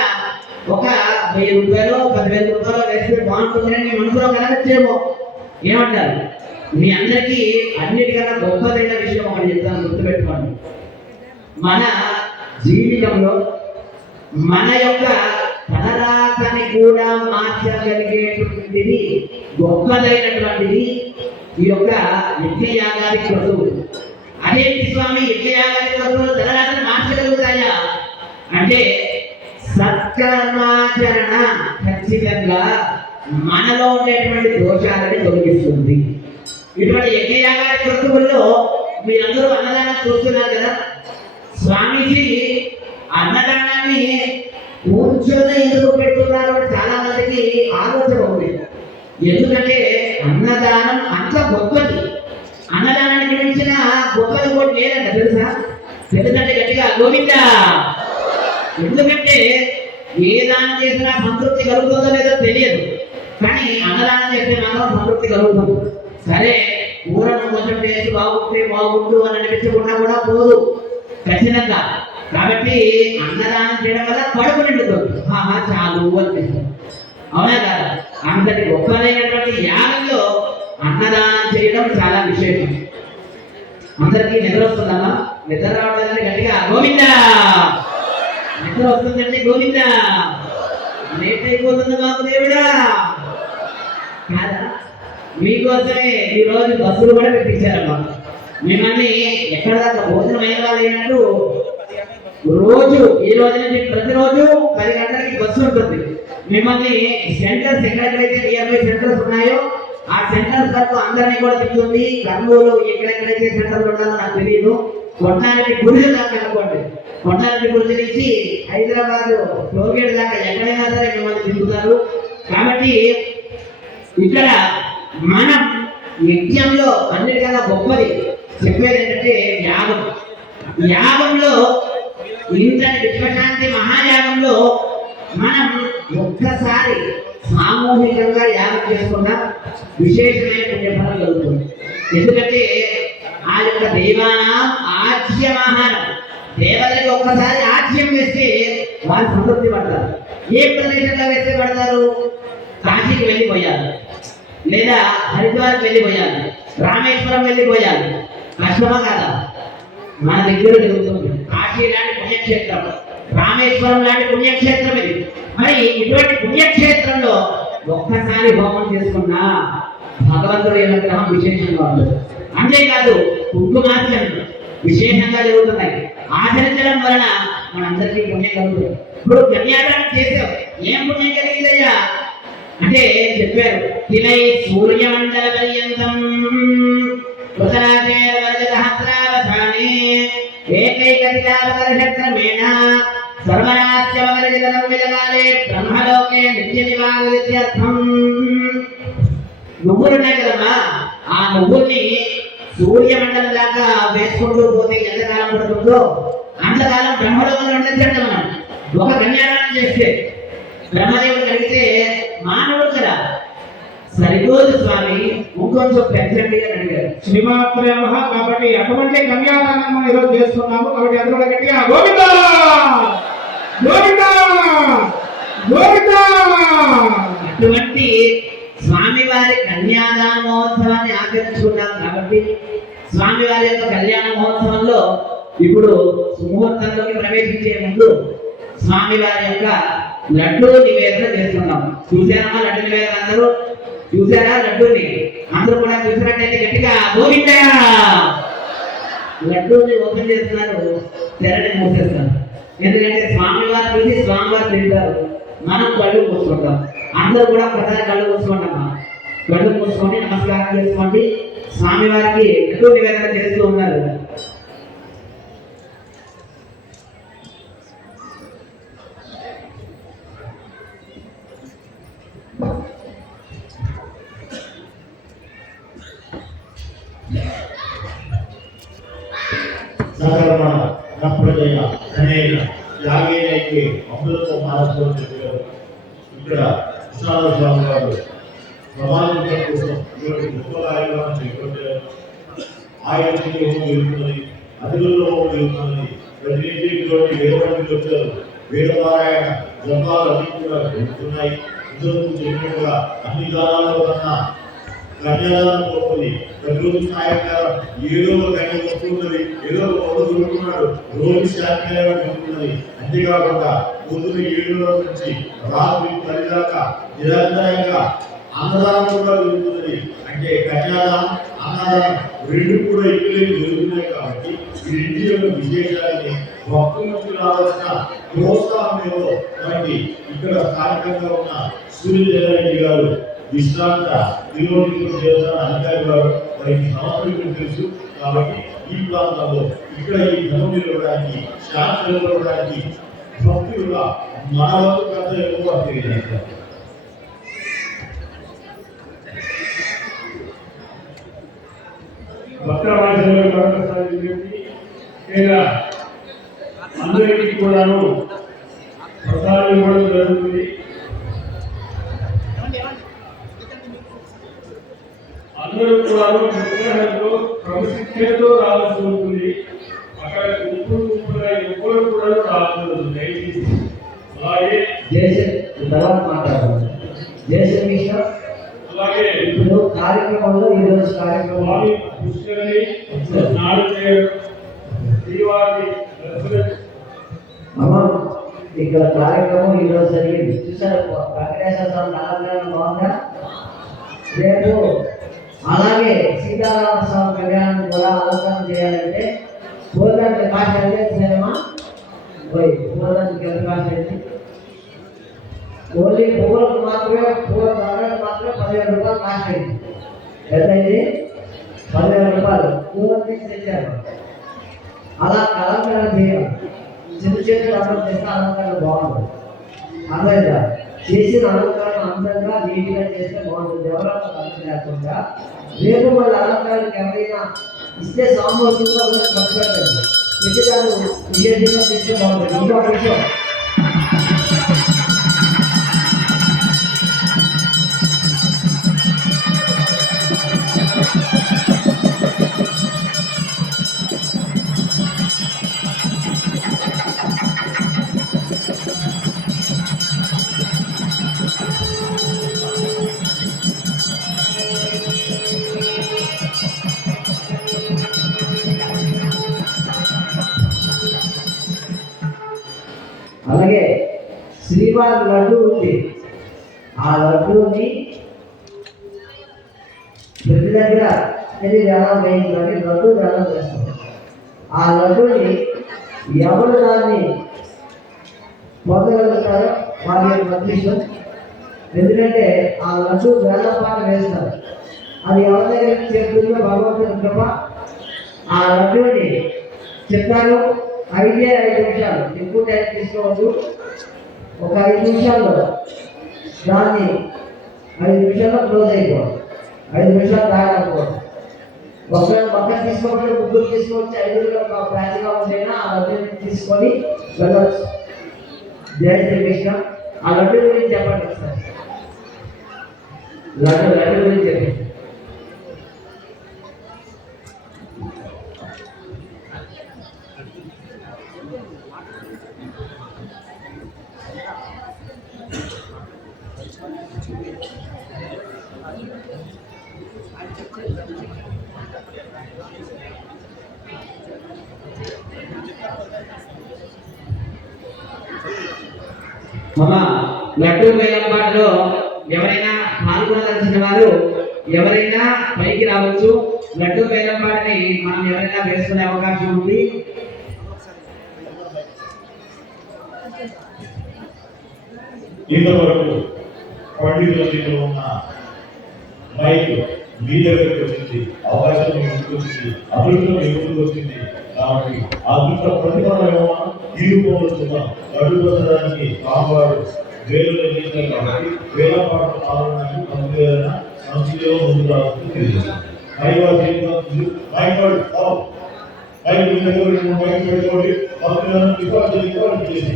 ఒక 1000 రూపాయలు 10,000 రూపాయలు వేస్తే బాగుంటుందని మీ మనసులో కలగచ్చేమో. ఏమంటారు? మీ అందరికీ అన్నిటికన్నా గొప్పదైన విషయం ఒకటి చెప్తాను, గుర్తుపెట్టుకోండి. మన జీవితంలో మన యొక్క తలరాతని కూడా మార్చగలిగేటువంటిది గొప్పదైనటువంటిది ఈ యొక్క యజ్ఞయాగాది క్రతువులు. అదేంటి స్వామి, యజ్ఞయాగాది క్రతువులు తలరాతని మార్చగలుగుతాయా అంటే సత్కర్మాచరణ ఖచ్చితంగా మనలో ఉండేటువంటి దోషాలని తొలగిస్తుంది. ఇటువంటి యజ్ఞయాగాది క్రతువుల్లో మీరందరూ అన్నదానం చూస్తున్నారు కదా. స్వామీజీ అన్నదానాన్ని కూర్చొని ఎందుకు పెడుతున్నారు? చాలా మందికి ఆలోచన ఉంది. ఎందుకంటే అన్నదానం అంత గొప్పది. అన్నదానానికి మించిన గొప్పది కూడా లేదంట, తెలుసా? తెలుసంటే గట్టిగా గోవింద. ఎందుకంటే ఏ దానం చేసినా సంతృప్తి కలుగుతుందో లేదో తెలియదు, కానీ అన్నదానం చేస్తే మాత్రం సంతృప్తి కలుగుతుంది. సరే కూరను కొంచెం టేస్ట్ బాగుంటే బాగుండు అని అనిపించకుండా కూడా పోదు ఖచ్చితంగా. కాబట్టి అన్నదానం చేయడం వల్ల కడుపు నిండుతుంది, చాలు అనిపిస్తుంది, అవునా కదా? అంతటి గొప్పదైనటువంటి యాగంలో అన్నదానం చేయడం చాలా విశేషం. అందరికీ నిద్ర వస్తుందమ్మా? నిద్ర రావట్లేదని గట్టిగా గోవింద. నిద్ర వస్తుందంటే గోవింద. లేట్ అయిపోతుంది మాకు దేవుడా కాదా? మీకోసమే ఈరోజు బస్సులు కూడా పెట్టించారమ్మా. మిమ్మల్ని ఎక్కడ దాకా భోజనం అయిన వాళ్ళు అయినట్టు రోజు ఈ రోజు నుంచి ప్రతిరోజు 10 గంటలకి బస్సు ఉంటుంది. మిమ్మల్ని సెంటర్స్ ఎక్కడెక్కడైతే నియర్ బై సెంటర్స్ ఉన్నాయో ఆ సెంటర్స్ వరకు అందరినీ కూడా తిరుగుతుంది. కర్నూలు ఎక్కడెక్కడైతే సెంటర్లు ఉండాలో నాకు తెలియదు. కొండారెడ్డి గురించి దాకా అనుకోండి, కొండారెడ్డి గురించి నుంచి హైదరాబాద్ టోల్గేట్ దాకా ఎక్కడైనా సరే మిమ్మల్ని తిరుగుతారు. కాబట్టి ఇక్కడ మనం యజ్ఞంలో అన్నిటికన్నా గొప్పది చెప్పేది ఏంటంటే యాగం. యాగంలో ఇంతటి విశ్వశాంతి మహాయాగంలో మనం ఒక్కసారి సామూహికంగా యాగం చేసుకున్నా విశేషమైన పుణ్యఫలం కలుగుతుంది. ఎందుకంటే ఆ యొక్క దైవాన ఆజ్యమాహారం, దేవతకి ఒక్కసారి ఆజ్యం వేస్తే వాళ్ళు సంతృప్తి పడతారు. ఏ ప్రదేశంలో వేస్తే పడతారు? కాశీకి వెళ్ళిపోయారు, లేదా హరిద్వార్కి వెళ్ళిపోయారు, రామేశ్వరం వెళ్ళిపోయారు. కష్టమా కాదా? మన దగ్గర జరుగుతుంది. కాశీ లాంటి పుణ్యక్షేత్రం, రామేశ్వరం లాంటి పుణ్యక్షేత్రం ఇది. మరి ఇటువంటి పుణ్యక్షేత్రంలో ఒక్కసారి హోమం చేసుకున్నా భగవంతుడి అనుగ్రహం విశేషంగా ఉంటుంది. అంతేకాదు కుంకుమార్చనలు విశేషంగా జరుగుతున్నాయి. ఆచరించడం వలన మనందరికీ పుణ్యం కలుగుతుంది. ఇప్పుడు కన్యాదానం చేసాం, ఏం పుణ్యం కలిగిందయ్యా అంటే చెప్పారు, తిలై సూర్యమండల పర్యంతం సహస్రావధానే ఏకైకతిలాపకర్షక్రమేణ సర్వనాస్యవగరజలం విలగాలే బ్రహ్మలోకే నిత్య నివాసిత్యర్థం. నువ్వులు ఉన్నాయి కదమ్మా, ఆ నువ్వుల్ని సూర్యమండలం దాకా వేసుకుంటూ పోతే ఎంతకాలం పడుతుందో అంతకాలం బ్రహ్మలోకంలో ఉండొచ్చంట. మనం ఒక కన్యాదానం చేస్తే బ్రహ్మదేవుడు అడిగితే మానవుడు కదా, సరిపోదు స్వామి ఇంకొంచెం పెంచండి అని అడిగారు. శ్రీమాత్రే నమః. కాబట్టి అటువంటి కన్యాదానం మనం ఈరోజు చేస్తున్నాము. కాబట్టి అందరూ కూడా గట్టిగా గోవిందా గోవిందా గోవిందా. అటువంటి స్వామివారి కళ్యాణ మహోత్సవాన్ని ఆచరించుకున్నాం. కాబట్టి స్వామివారి యొక్క కళ్యాణ మహోత్సవంలో ఇప్పుడు సుముహూర్తంలోకి ప్రవేశించే ముందు స్వామివారి యొక్క లడ్డూ నివేదన చేస్తున్నాం. చూసారమ్మా లడ్డు నివేదన? అందరూ చూసారా లడ్డూని? అందరూ కూడా చూసినట్టయితే గట్టిగా గోవిందా. లడ్డూని ఓపెన్ చేస్తున్నారు, తెరని మూసేస్తున్నారు. ఎందుకంటే స్వామివారు పిలిచి స్వామివారు తింటారు, మనం కళ్ళు మూసుకుంటాం. అందరూ కూడా ఒకసారి కళ్ళు మూసుకోండి. కళ్ళు మూసుకొని నమస్కారం చేసుకోండి. స్వామివారికి లడ్డూ నివేదన చేస్తూ ఉన్నారు. సకర్మణ నప్రజయ ధనేన యాగేనైతే అమృతతో మానసులో చెప్పారు. ఇక్కడ కృష్ణారావు స్వామి గారు ప్రమాణించడం కోసం ఇటువంటి గొప్ప కార్యక్రమం చేపట్టారు. ఆయన హోమం జరుగుతున్నది, అధికంలో హోమం జరుగుతున్నది. ప్రతి ఇంటికి వేదపండితులు వచ్చారు. వేదపారాయణ జపాలు అన్ని కూడా జరుగుతున్నాయి. ఇందులో చెప్పినట్టుగా అన్ని దానాల్లో కన్నా కన్యాదానం గొప్పది. ప్రతిరోజు సాయంకాలం ఏదో ఒక కన్య వస్తున్నది, ఏదో ఒక పొద్దు దొరుకుతున్నాడు, రోజు శాంతిగా జరుగుతున్నది. అంతేకాకుండా పొద్దున 7 నుంచి రాత్రి 10 దాకా నిరంతరంగా అన్నదానం కూడా జరుగుతున్నది. అంటే కన్యాదానం అన్నదానం రెండు కూడా ఇక్కడ జరుగుతున్నాయి. కాబట్టి ఈ రెండు యొక్క విశేషాలని భక్తుల నుంచి రావాల్సిన ప్రోత్సాహం ఏదో మనకి ఇక్కడ స్థానికంగా ఉన్న సూర్యదేవరెడ్డి గారు విశ్రాంత నిరోధితులు చేస్తున్న అధికారి గారు వారికి సమస్యలు తెలుసు. కాబట్టి ఈ ప్రాంతంలో ఇక్కడ ఈ ధనం నిలవడానికి, శాంతి నిలవడానికి భక్తులుగా మన వంతు కర్తవ్యంగా తెలియజేస్తారు. అందరికీ కూడాను ప్రసాదం ఇవ్వడం జరుగుతుంది. అందరూ కూడా విగ్రహంలో క్రమశిక్షణతో రావాల్సి ఉంటుంది. అక్కడ గుంపులు ఎవ్వరు కూడా రావాల్సి ఉంటుంది. దయచేసి అలాగే అలాగే ఇప్పుడు కార్యక్రమంలో ఈరోజు కార్యక్రమాలు పుష్కరిణి నాడు చేయడం శ్రీవారి ఇక్కడ కార్యక్రమం ఈరోజు జరిగింది. చూసారు వెంకటేశ్వర స్వామి అలంకరణ బాగుందా? రేపు అలాగే సీతారామ స్వామి కళ్యాణం కూడా అలంకరణ చేయాలంటే పూర్ణానికి కాస్ట్ అయితే సినిమా పోయి పూర్ణానికి ఎంత కాస్ట్ అయితే ఓన్లీ పువ్వులకు మాత్రమే మాత్రమే 15 రూపాయలు కాస్ట్ అయింది. ఎంత అయింది? 15 రూపాయలు పూర్తి తెచ్చారు. అలా అలంకరణ చేయాలి. చిన్న చేతులు అర్థం చేస్తే అలంకరణ బాగుంటుంది. అర్థమైందా? చేసిన అలంకరణ అందంగా నీట్గా చేస్తే బాగుంటుంది. ఎవరో అర్థం లేకుండా రేపు వాళ్ళ అలంకరణకి ఎవరైనా ఇస్తే సామూహికంగా ఖర్చు పెట్టండి. ప్రతిదాన్ని విజయంగా చేస్తే బాగుంటుంది. ఇంకొక విషయం, అలాగే శ్రీవారి లడ్డు ఉంది. ఆ లడ్డూని ప్రతి దగ్గర ఇది వేలం వేయించాలని లడ్డు వేలం చేస్తారు. ఆ లడ్డూని ఎవరు దాన్ని పొందగలుగుతారో వారి యొక్క అదృష్టం. ఎందుకంటే ఆ లడ్డు వేలపాట వేస్తారు. అది ఎవరి దగ్గర చేస్తుందో భగవంతుని కృప. ఆ లడ్డూని చెప్తారు 5 నిమిషాలు, ఎక్కువ టైం తీసుకోవద్దు. ఒక 5 నిమిషాల్లో దాన్ని 5 నిమిషాల్లో క్లోజ్ అయిపోవాలి. 5 నిమిషాలు తాగకపోవడం. ఒక తీసుకోవచ్చు, ముగ్గురు తీసుకోవచ్చు, 5 ఒక ప్యాచ్గా ఉంటేనా ఆ లడ్డూని తీసుకొని వెళ్ళవచ్చు. జై శ్రీకృష్ణ. ఆ లడ్డు గురించి చెప్పండి ఒకసారి. లడ్డు గురించి చెప్పండి. మన లడ్డు వేలంపాటలో ఎవరైనా పాల్గొనదలిచిన వారు ఎవరైనా పైకి రావచ్చు. లడ్డు వేలంపాటని మనం ఎవరైనా వేసుకునే అవకాశం ఉంది. ఇంతవరకు పండితులు ఉన్న మైక్ మీ దగ్గరికి వచ్చింది, అవకాశం మీ ముందుకు వచ్చింది, అదృష్టం మీ ముందుకు వచ్చింది. కాబట్టి అదృష్ట ప్రతిఫలం ఈ రూపంలో చూద్దాం. లడ్డు పెట్టడానికి స్వామివారు వేలు నిర్ణయించారు. కాబట్టి వేల పాటలు పాల్గొనడానికి సంస్థలో ముందు రావాల్సింది తెలియదు. మైక్ పెట్టుకోండి. చేసి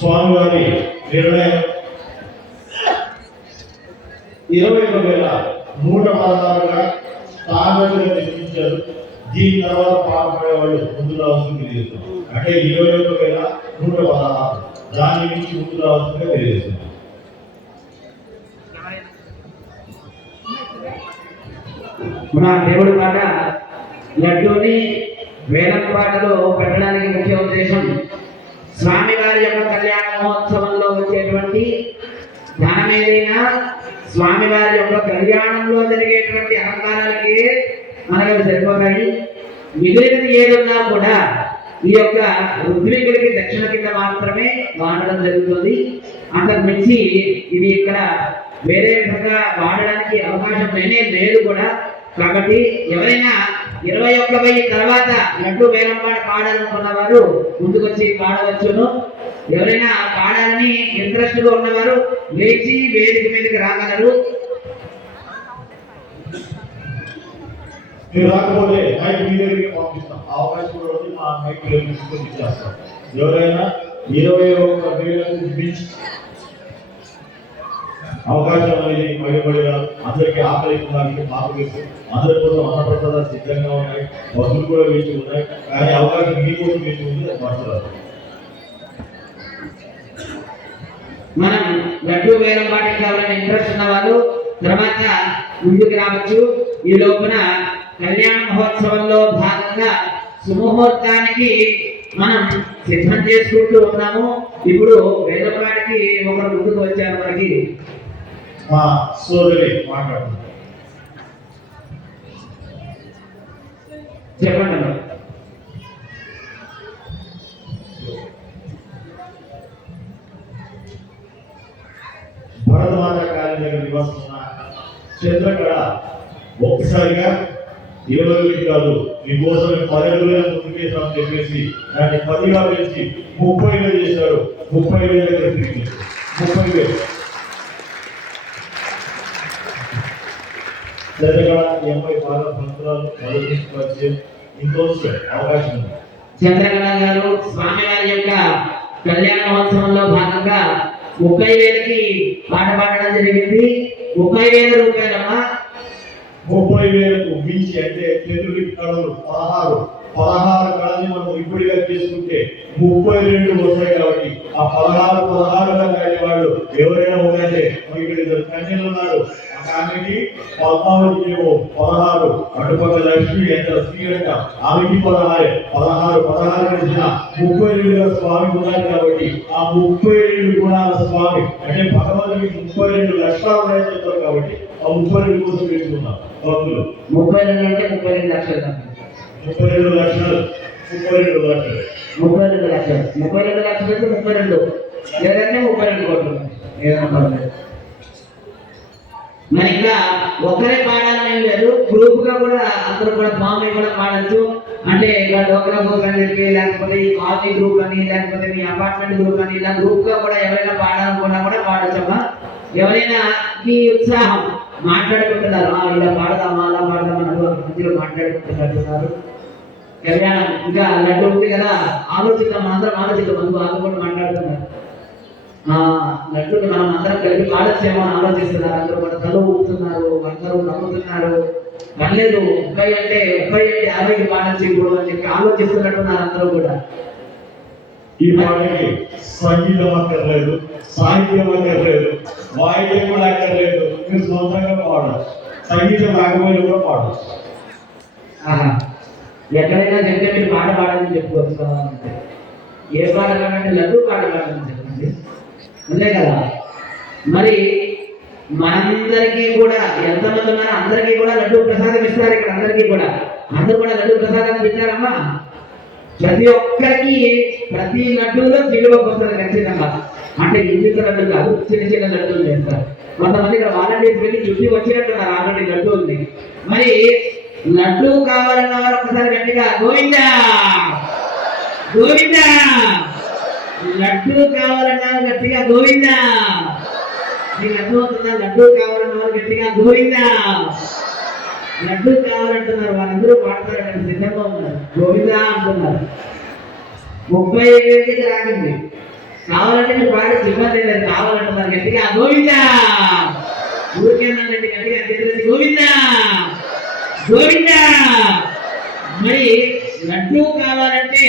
స్వామివారి నిర్ణయం 21,116గా స్థానాలుగా నిర్మించారు. దీని తర్వాత పాల్పడే వాళ్ళు ముందు రావాల్సింది తెలియజేస్తాం. అంటే 21,116 దాని నుంచి ముందు రావాల్సిందిగా తెలియజేస్తున్నాం. మన దేవుడి పాట లడ్డూని వేలం పాటలో పెట్టడానికి ముఖ్య ఉద్దేశం స్వామివారి యొక్క కళ్యాణ మహోత్సవంలో వచ్చేటువంటి ధనమేదైనా స్వామివారి యొక్క కళ్యాణంలో జరిగేటువంటి అలంకారాలకి మనకు సరిపోతాయి. మిగిలినది ఏదన్నా కూడా ఈ యొక్క ఋత్వికులకి దక్షిణ కింద మాత్రమే వాడడం జరుగుతుంది. అంతకు మించి ఇది ఇక్కడ వేరే విధంగా వాడడానికి అవకాశం లేదు కూడా. కాబట్టి ఎవరైనా 21,000 తర్వాత లడ్డు వేలంపాట పాడాలనుకున్న వారు ముందుకొచ్చి పాడవచ్చును. ఎవరైనా పాడాలని ఇంట్రెస్ట్ గా ఉన్నవారు లేచి వేదిక మీదకి రాగలరు. మీరు రాకపోతే మైక్ మీ దగ్గరికి పంపిస్తాం. అవకాశం కూడా ఉంది. మా మైక్ తీసుకొని ఇచ్చేస్తాం. ఎవరైనా 21,000 మించి అవకాశం అనేది మహిళపడిగా అందరికీ ఆకలికి మాకు తెలుసు. అందరి కోసం అన్నప్రసాదాలు సిద్ధంగా ఉన్నాయి, బస్సులు కూడా వేచి ఉన్నాయి. కానీ అవకాశం మీకోసం వేచి ఉంది. అది మాట్లాడాలి. మనం లడ్డు వేలంపాటకి కావాలని ఇంట్రెస్ట్ ఉన్న వాళ్ళు తర్వాత ముందుకు రావచ్చు. ఈ లోపున కళ్యాణ మహోత్సవంలో భాగంగా సుముహూర్తానికి మనం సిద్ధం చేసుకుంటూ ఉన్నాము. ఇప్పుడు వేలంపాటకి ఒకరు ముందుకు వచ్చారు. మనకి మా సోదరి మాట్లాడుతున్నారు. చెప్పండి. భరతమాత కాలం దగ్గర నివాసం చంద్రకళ ఒక్కసారిగా 20 కాదు మీకోసం 10 ముందుకేసామని చెప్పేసి దాన్ని 10గా పెంచి 30,000 చేశారు. 30,000 దగ్గర 30,000 చంద్రకళ 80 సంవత్సరాలు మొదటి వచ్చే ఇంకో అవకాశం ఉంది. చంద్రకళ గారు స్వామివారి యొక్క కళ్యాణ మహోత్సవంలో భాగంగా 30,000కి పాట పాడడం జరిగింది. 30,000 రూపాయలమ్మా. 30,000కు మించి అంటే చంద్రుడి కళలు 16 16 కళని మనం ఇప్పుడుగా తీసుకుంటే 32 వస్తాయి కాబట్టి ఆ 16గా కాని వాళ్ళు ఎవరైనా ఉందంటే ఇక్కడ ఇద్దరు కన్యలు ఉన్నారు. ఆ కన్యకి 14 16 అటుపక్క లక్ష్మి ఎంత సీఎంట ఆమెకి 16 కలిసిన 32గా స్వామి ఉన్నారు కాబట్టి ఆ 32 గుణాల స్వామి అంటే భగవంతుడికి 32 లక్షణాలు చెప్తారు కాబట్టి ఆ 32 కోసం వేసుకున్నాం భక్తులు. 32 అంటే 32 లక్షలు. 32 లక్షలు 32 లక్షలు 32 లక్షలు 32 లక్షలు అంటే 32 లేదంటే 32 కోట్లు ఏదన్నా. మరి ఇంకా ఒకరే పాడాలని లేదు, గ్రూప్ గా కూడా అందరూ కూడా మామూలు కూడా పాడచ్చు. అంటే ఇక్కడ డోక్రా గ్రూప్ అని చెప్పి, లేకపోతే ఈ కాఫీ గ్రూప్ అని, లేకపోతే మీ అపార్ట్మెంట్ గ్రూప్ అని, ఇలా గ్రూప్ గా కూడా ఎవరైనా పాడాలనుకున్నా కూడా పాడొచ్చమ్మా. ఎవరైనా ఈ ఉత్సాహం మాట్లాడుకుంటున్నారు, ఇలా పాడదామా అలా పాడదామా మధ్యలో మాట్లాడుకుంటున్నారు. కళ్యాణం ఇంకా లడ్డు ఉంది కదా, ఆలోచిద్దాం, అందరం ఆలోచిద్దాం. వాళ్ళు కూడా మాట్లాడుతున్నారు, లడ్డుని మనం అందరం కలిపి పాడచ్చేమో అని ఆలోచిస్తున్నారు. అందరూ కూడా తల ఊపుతున్నారు, అందరూ నమ్ముతున్నారు. పర్లేదు 30 అంటే 50కి పాడచ్చు ఇప్పుడు అని చెప్పి ఆలోచిస్తున్నట్టున్నారు అందరూ కూడా. ఈ పాటకి సంగీతం అక్కర్లేదు, సాహిత్యం అక్కర్లేదు, వాయిద్యం కూడా అక్కర్లేదు. మీరు సొంతంగా పాడచ్చు, సంగీతం రాకపోయినా కూడా పాడచ్చు. ఎక్కడైనా చెప్తే మీరు పాట పాడాలని చెప్పుకోవచ్చు. ఏ పాట కాదంటే లడ్డు పాట పాడాలని చెప్పండి, అంతే కదా. మరి మనందరికీ కూడా ఎంతమంది ఉన్నారో అందరికీ కూడా లడ్డు ప్రసాదం ఇస్తారు. ఇక్కడ అందరికీ కూడా అందరూ కూడా లడ్డు ప్రసాదం తింటారమ్మా. ప్రతి ఒక్కరికి ప్రతి లడ్డూలో జీడిపప్పు వస్తుంది ఖచ్చితంగా. అంటే ఇంత లడ్డు కాదు, చిన్న చిన్న లడ్డూలు చేస్తారు. కొంతమంది ఇక్కడ వాలంటీర్స్ వెళ్ళి చుట్టి వచ్చినట్టున్నారు, ఆల్రెడీ లడ్డు ఉంది. మరి లడ్డు కావాలన్న వారు ఒకసారి గట్టిగా గోవిందా గోవిందా. లడ్డు కావాలన్నా గట్టిగా గోవిందా. మీకు అర్థమవుతుందా? లడ్డు కావాలన్న వారు గట్టిగా గోవిందా. లడ్డు కావాలంటున్నారు, వాళ్ళందరూ పాడతారు, అక్కడ సిద్ధంగా ఉన్నారు, గోవిందా అంటున్నారు. 35 రాగింది, కావాలంటే మీరు పాడే సిబ్బంది లేదు, కావాలంటున్నారు గట్టిగా గోవిందా. ఊరికేనండి గట్టిగా తెలిసి గోవిందా గోవిందా. మరి లడ్డు కావాలంటే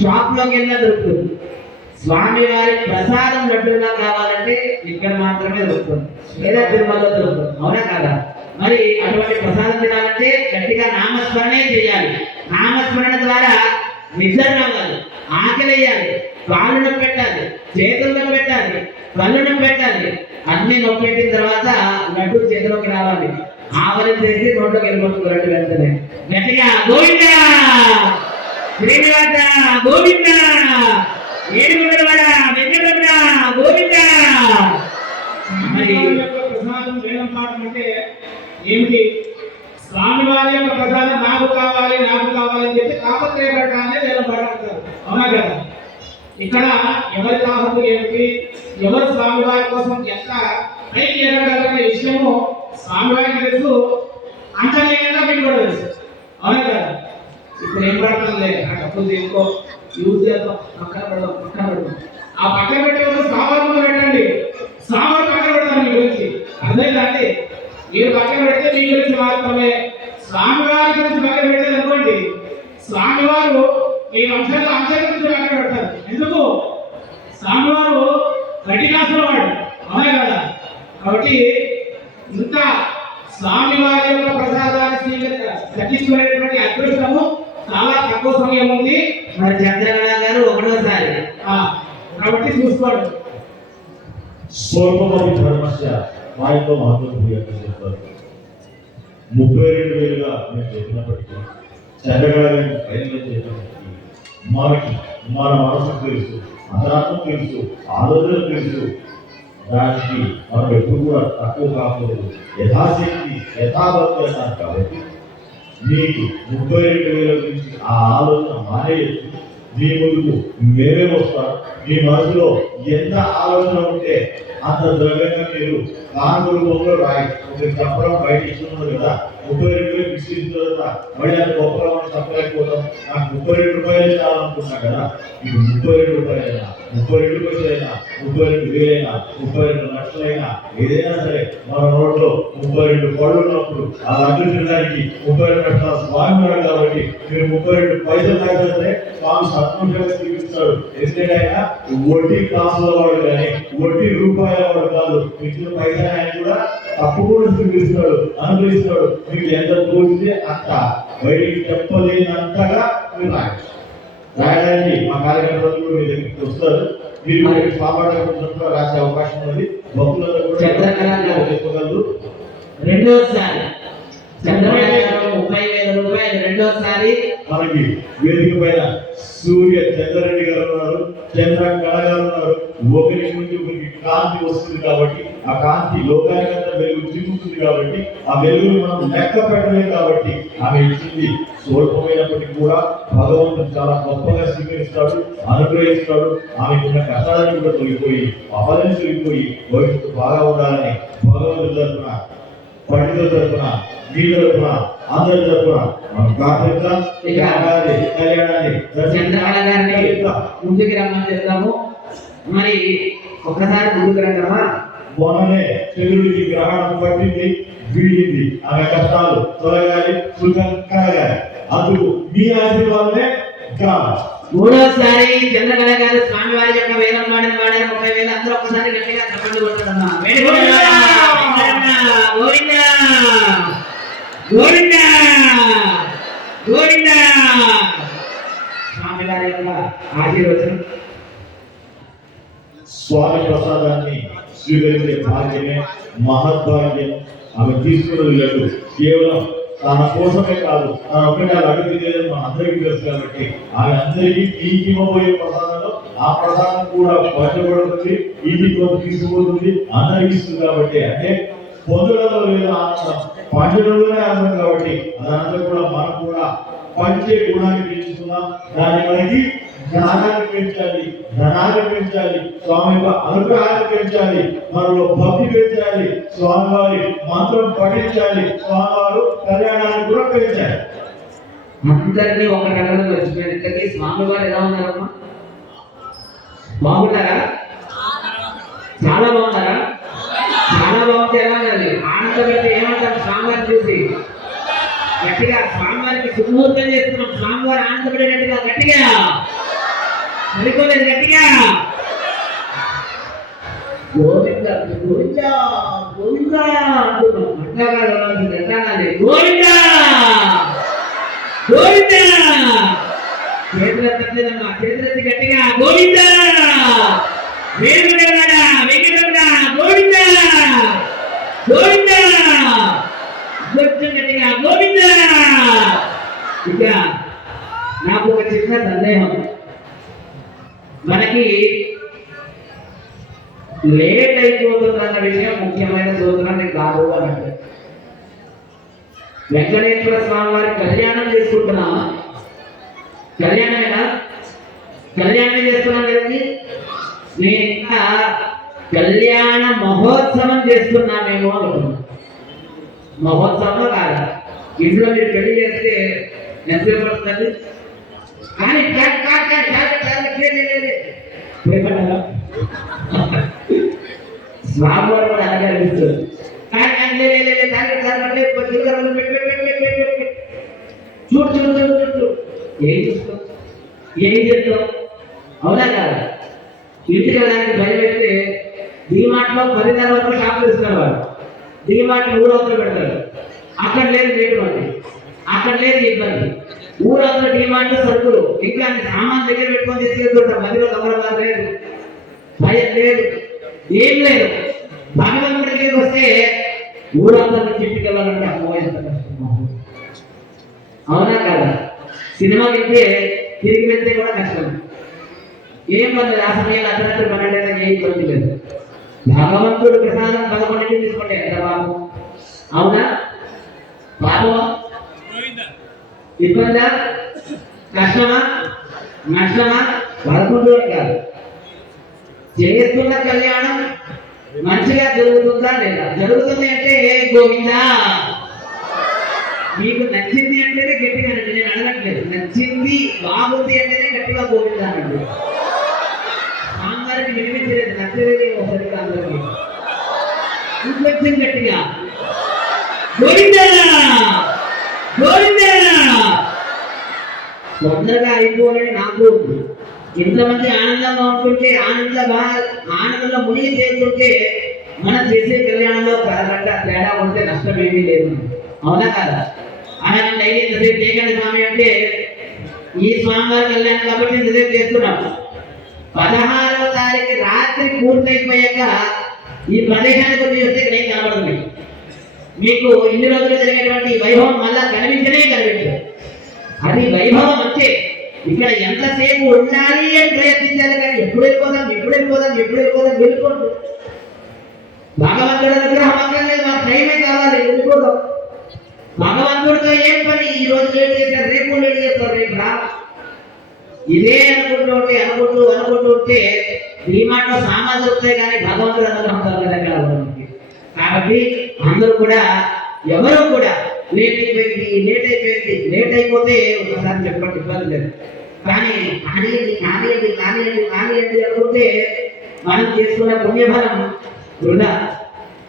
షాప్ లోకి వెళ్ళినా దొరుకుతుంది. స్వామివారి ప్రసాదం లడ్డూలా కావాలంటే ఇక్కడ మాత్రమే దొరుకుతుంది, లేదా తిరుమలలో దొరుకుతుంది. అవునా కదా? మరి అటువంటి ప్రసాదం తినాలంటే గట్టిగా నామస్మరణే చేయాలి. నామస్మరణ ద్వారా నిద్ర రావాలి, ఆకలి వేయాలి, కాళ్ళు నొప్పి పెట్టాలి, చేతులు నొప్పి పెట్టాలి, కళ్ళు నొప్పి పెట్టాలి. అన్ని నొప్పి పెట్టిన తర్వాత లడ్డు చేతిలోకి రావాలి. ఆవలి చేసి నోట్లోకి వెళ్ళిపోతుంది లడ్డు వెంటనే. గట్టిగా గోవిందా శ్రీనివాస గోవిందా, ఏడుగుండలవాడ వెంకటరమణ గోవిందా. ప్రసాదం వేలం పాఠం అంటే ఏమిటి? స్వామివారి యొక్క ప్రసాదం నాకు కావాలి నాకు కావాలని చెప్పి తాపత్రయపడటాన్ని వేలం పాఠం అంటారు. అవునా కదా? ఇక్కడ ఎవరి తాపత్రం ఏమిటి, ఎవరు స్వామివారి కోసం ఎంత పైకి ఎదగలనే విషయము స్వామివారికి తెలుసు, అంతర్లీనంగా మీకు కూడా తెలుసు. అవునా కదా? ఇప్పుడు ఏం పడతాం లేదు, ఆ డబ్బులు తీసుకో, యూజ్ చేద్దాం, పక్కన పెడదాం. ఆ పక్కన పెట్టే సామాన్ పెట్టండి, సామాన్ పక్కన పెడతాను మీ గురించి. అర్థమైందండి? మీరు పక్కన పెడితే మీ గురించి మాత్రమే. స్వామివారి గురించి పక్కన పెట్టేది అనుకోండి, స్వామివారు ఈ అంశం గురించి పక్కన పెడతారు. ఎందుకు? స్వామివారు కఠినాసుల వాడు, అవునా కదా? కాబట్టి ఇంకా స్వామివారి యొక్క ప్రసాదాన్ని దక్కించుకునేటువంటి అదృష్టము చాలా తక్కువ సమయం ఉంది. మరి చంద్రగణ గారు 1వసారి కాబట్టి చూసుకోండి. స్వల్పమతి ధర్మస్య వాయితో మహత్వం చెప్తారు. 32,000గా మేము చెప్పినప్పటికీ చంద్రగారి ప్రయత్నం చేసినప్పటికీ మనకి మన మనసు తెలుసు, అంతరాత్మ తెలుసు, ఆలోచన తెలుసు. దానికి మనం ఎప్పుడు కూడా తక్కువ కాకూడదు, యథాశక్తి యథాభక్తి అన్నారు. కాబట్టి మీకు 32,000 నుంచి ఆ ఆలోచన మానేయచ్చు. మీ ముందుకు మేమే వస్తాం. మీ మనసులో ఎంత ఆలోచన ఉంటే అంత ద్రవ్యంగా మీరు కాను రూపంలో రాయి. ఒక చెప్పడం బయట ఇస్తున్నారు కదా, 32 ఫిక్స్ చేసిన తర్వాత మళ్ళీ అది గొప్పగా మనం చెప్పలేకపోతాం. నాకు 32 రూపాయలు చాలనుకున్నా కదా, ఇప్పుడు 32 రూపాయలైనా, 32 పైసలైనా, 32 వేలైనా, 32 లక్షలైనా, ఏదైనా సరే మన నోట్లో 32 పళ్ళు ఉన్నప్పుడు ఆ లడ్డు తినడానికి 32 లక్షల స్వామి వాడు కాబట్టి మీరు 32 పైసలు దాకా సరే స్వామి సంతోషంగా స్వీకరిస్తాడు. ఎందుకంటే ఆయన వడ్డీ క్లాసుల వాడు కానీ వడ్డీ రూపాయల వాడు కాదు. ఇచ్చిన పైసలు ఆయన కూడా తప్పకుండా స్వీకరిస్తాడు, అనుగ్రహిస్తాడు. మీకు ఎంత తోచితే అంత, బయటికి చెప్పలేనంతగా మీరు రాయడానికి మా కార్యకర్తలు కూడా మీ దగ్గరికి వస్తారు. మీరు స్వామి రాసే అవకాశం ఉంది. భక్తులందరూ కూడా చెప్పగలరు. రెండోసారి చంద్రబాబు 30,000 రూపాయలు రెండోసారి మనకి వేదిక పైన సూర్య చంద్రరెడ్డి గారు ఉన్నారు, చంద్ర కళ గారు ఉన్నారు. ఒకరి నుంచి ఒకరికి కాంతి వస్తుంది కాబట్టి ఆ కాంతి లోకానికంతా వెలుగు చిక్కుతుంది కాబట్టి ఆ వెలుగుని మనం లెక్క పెట్టలేదు కాబట్టి ఆమె ఇచ్చింది స్వల్పమైనప్పటికీ కూడా భగవంతుడు చాలా గొప్పగా స్వీకరిస్తాడు, అనుగ్రహిస్తాడు. ఆమెకున్న కష్టాలను కూడా తొలిగిపోయి అపదని తొలిగిపోయి భవిష్యత్తు బాగా ఉండాలని భగవంతుడి తరఫున, పండితుల తరఫున, మీ తరఫున, అందరి తరఫున మనం ప్రార్థిద్దాం. కళ్యాణాన్ని చంద్రకళ గారిని ముందుకు రమ్మని చెప్తాము. మరి ఒక్కసారి ముందుకు రండమ్మా. మొన్ననే చంద్రుడికి గ్రహణం పట్టింది, వీడింది. ఆమె కష్టాలు తొలగాలి, సుఖం కలగాలి. అందుకు మీ ఆశీర్వాదమే కావాలి. మూడోసారి చంద్రకళ గారు స్వామి వారి యొక్క వేలం వాడిన 30,000 అందరూ ఒక్కసారి గట్టిగా చెప్పండి కొట్టడమ్మా. గోవిందా గోవిందా గోవిందా. స్వామి వారి యొక్క ఆశీర్వచనం. స్వామి ప్రసాదాన్ని స్వీకరించే భాగ్యమే మహద్భాగ్యం. ఆమె తీసుకున్నది లేదు, కేవలం తన కోసమే కాదు, తన ఒకటి అడుగు లేదని మన అందరికీ తెలుసు కాబట్టి ఆమె అందరికీ ఇంటికి ఇవ్వబోయే ప్రసాదంలో ఆ ప్రసాదం కూడా పంచబడుతుంది, ఇంటికి తీసుకుపోతుంది, అందరికి ఇస్తుంది. కాబట్టి అంటే పొందడంలో లేదు ఆనందం, పంచడంలోనే ఆనందం. కాబట్టి అదంతా కూడా మనం కూడా పంచే గుణాన్ని పెంచుతున్నాం. దాన్ని మనకి జ్ఞానాన్ని పెంచాలి, ధనాన్ని పెంచాలి, స్వామి యొక్క అనుగ్రహాన్ని పెంచాలి, మనలో భక్తి పెంచాలి, స్వామివారి మంత్రం పఠించాలి, స్వామివారు కళ్యాణాన్ని కూడా పెంచాలి. అందరినీ ఒక రకంగా వచ్చిపోయినట్లయితే స్వామి వారు ఎలా ఉన్నారమ్మా? బాగున్నారా? చాలా బాగున్నారా? చాలా బాగుంటే ఎలా ఉన్నది? ఆనందపడితే ఏమంటారు? స్వామివారిని చూసి గట్టిగా స్వామివారికి సుముహూర్తం చేస్తున్నాం. స్వామివారు ఆనందపడేటట్టుగా గట్టిగా సరిపోలేదు, గట్టిగా గోవింద గోవింద గోవింద అంటున్నాం. అట్లాగానే గోవింద గోవింద. చేతులెత్తలేదమ్మా, చేతులెత్తి గట్టిగా గోవింద వెంకటరమణ వెంకటరమణ గోవింద గోవింద. కొంచెం గట్టిగా గోవింద. ఇక నాకు ఒక చిన్న సందేహం. మనకి లేట్ అయిపోతుందన్న విషయం ముఖ్యమైన సూత్రాన్ని కాదు అన్నట్టు. వెంకటేశ్వర స్వామి వారి కళ్యాణం చేసుకుంటున్నాం. కళ్యాణమేనా? కళ్యాణం చేస్తున్నాం కదండి. నేను ఇంకా కళ్యాణ మహోత్సవం చేస్తున్నామేమో అనుకున్నాను. మహోత్సవంలో కాదా? ఇంట్లో మీరు పెళ్లి చేస్తే ఎంతసేపు పడుతుంది? కానీ స్వామివారు కూడా అలాగే అనిపిస్తుంది. చూడు చూడు చూడు చూడు ఏం చూస్తాం, ఏం చేస్తాం? అవునా కదా? ఇంటికి వెళ్ళడానికి భయం పెడితే డీమార్ట్లో 10 వరకు షాపులు ఇస్తున్నారు. వాడు డీమార్ట్ ఊరవతలు పెడతారు. అక్కడ లేదు రేటు అండి, అక్కడ లేదు ఇబ్బంది. ఊరంతా డీమార్ట్ సరుకులు ఇంకా సామాన్ దగ్గర పెట్టుకొని తీసుకెళ్తుంటారు. మధ్యలో దొంగల లేదు, భయం లేదు, ఏం లేదు. భగవంతుడి దగ్గరికి వస్తే ఊరంతా ఇంటికి వెళ్ళాలంటే అమ్మో ఎంత కష్టం. అవునా కదా? సినిమాకి వెళ్తే తిరిగి వెళ్తే కూడా కష్టం. ఏం పర్లేదు, ఆ సమయంలో అర్ధరాత్రి 12 ఏ ఇబ్బంది లేదు. భగవంతుడు ప్రసాదం 11 తీసుకుంటే ఎంత బాబు? అవునా బాబు? ఇబ్బందా? కష్టమా? నష్టమా? 11 కాదు. చేస్తున్న కళ్యాణం మంచిగా జరుగుతుందా లేదా? జరుగుతుంది అంటే గోవిందా మీకు నచ్చింది అంటేనే గట్టిగా అనండి, నేను అడగట్లేదు. నచ్చింది బాగుంది అంటేనే గట్టిగా గోవిందానండి. సాంబార్కి వినిపించలేదు, నచ్చలేదు ఒకరికి అందరికి. ఇంకొచ్చింది గట్టిగా గోవిందా గోవిందా. తొందరగా అయిపోవాలని నాకు ఉంది. ఇంతమంది ఆనందంగా ఉంటుంటే, ఆనందంలో మునిగి తేలుతుంటే మనం చేసే కళ్యాణంలో గంట తేడా ఉంటే నష్టం ఏమీ లేదు. అవునా కదా? ఆయన డైలీ ఇంతసేపు చేయగల స్వామి అంటే ఈ స్వామివారి కళ్యాణం కాబట్టి ఇంతసేపు చేస్తున్నాం. 16వ తారీఖు రాత్రి పూర్తయిపోయాక ఈ ప్రదేశానికి వచ్చి వస్తే ఇక్కడ ఏం కనబడుతుంది. మీకు ఇన్ని రోజులు జరిగేటువంటి వైభవం మళ్ళా కనిపించనే కనిపించదు. అది వైభవం వచ్చే ఇక్కడ ఎంతసేపు ఉండాలి అని ప్రయత్నించాలి, కానీ ఎప్పుడు వెళ్ళిపోదాం వెళ్ళిపోదు. భగవంతుడు అనుగ్రహం అక్కర్లేదు, మాకు టైమే కావాలి, వెళ్ళిపోదాం. భగవంతుడితో ఏం పని? ఈ రోజు లేట్ చేశారు, రేపు లేట్ చేస్తారు, రేపు రా. ఇదే అనుకుంటూ ఉంటే ధీమాట్లో సామాన్లు దొరుకుతాయి, కానీ భగవంతుడు అనుగ్రహం కలగదు. కాబట్టి అందరూ కూడా ఎవరు కూడా లేట్ అయిపోతే ఒకసారి చెప్పండి, ఇబ్బంది లేదు. కానీ కానియండి అనుకుంటే మనం చేసుకున్న పుణ్యఫలం వృధా.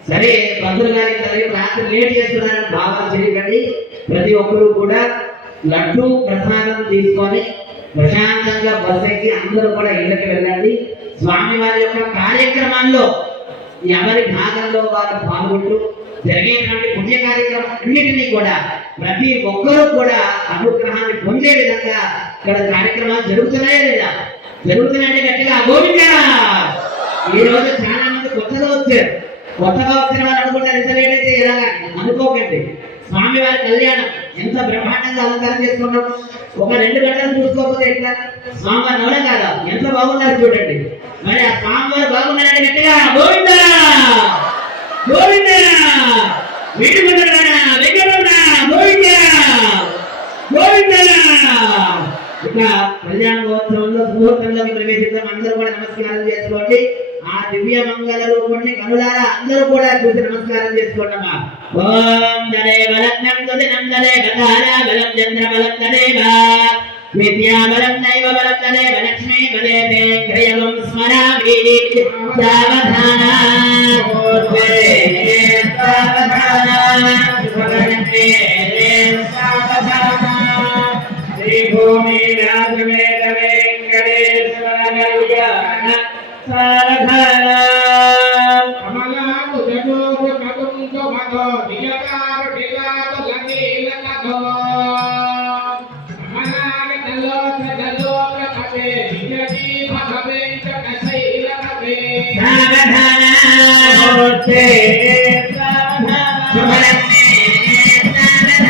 సరే, పంతులు గారి రాత్రి లేట్ చేస్తున్నారని భావన చేయకండి. ప్రతి ఒక్కరూ కూడా లడ్డు ప్రసాదం తీసుకొని ప్రశాంతంగా బస్ ఎక్కి అందరూ కూడా ఇళ్ళకి వెళ్ళండి. స్వామివారి యొక్క కార్యక్రమాల్లో ఎవరి భాగంలో వారు పాల్గొంటూ జరిగేటువంటి పుణ్య కార్యక్రమం అన్నిటినీ కూడా ప్రతి ఒక్కరూ కూడా అనుగ్రహాన్ని పొందే విధంగా ఇక్కడ కార్యక్రమాలు జరుగుతున్నాయా లేదా? జరుగుతున్నాయంటే గట్టిగా గోవిందా. ఈ రోజు చాలా మంది కొత్తగా వచ్చిన వారు అనుకుంటారు ఇంత లేట్ అయితే ఎలాగా అనుకోకండి. స్వామివారి కళ్యాణం ఎంత బ్రహ్మాండంగా అలంకారం చేసుకున్నాం. ఒక 2 గంటలు చూసుకోకపోతే ఎట్లా? స్వామివారి నవల కాదా ఎంత బాగున్నారు చూడండి. మరి ఆ స్వామివారు బాగున్నారంటే గట్టిగా గోవిందా గోవిందా. ఇక కళ్యాణ మహోత్సవంలో ముహూర్తంలోకి ప్రవేశిద్దాం. అందరూ కూడా నమస్కారం చేసుకోండి. ఆ దివ్య మంగళ రూపాన్ని కనులారా అందరూ కూడా చూసి నమస్కారం చేసుకోండమ్మా. ఓం దరేవ రత్నం దుదినం దరేవ ధారా బలం చంద్ర బలం దరేవ విద్యా బలం దైవ బలం దరేవ లక్ష్మీ బలేతే క్రియవం స్మరామి సావధాన సావధాన శ్రీ భూమి రాజమేత వెంకటేశ్వర కళ్యాణ సావధాన అమలాకు జగోరు కగుంతో మదో నియకారు డిలాతో లంగీలకదో అమలాగ తలోక కపే నియతి భగవేంక కశైలకపే సావధాన ఓతే సావధాన శుభరత్నే సావధాన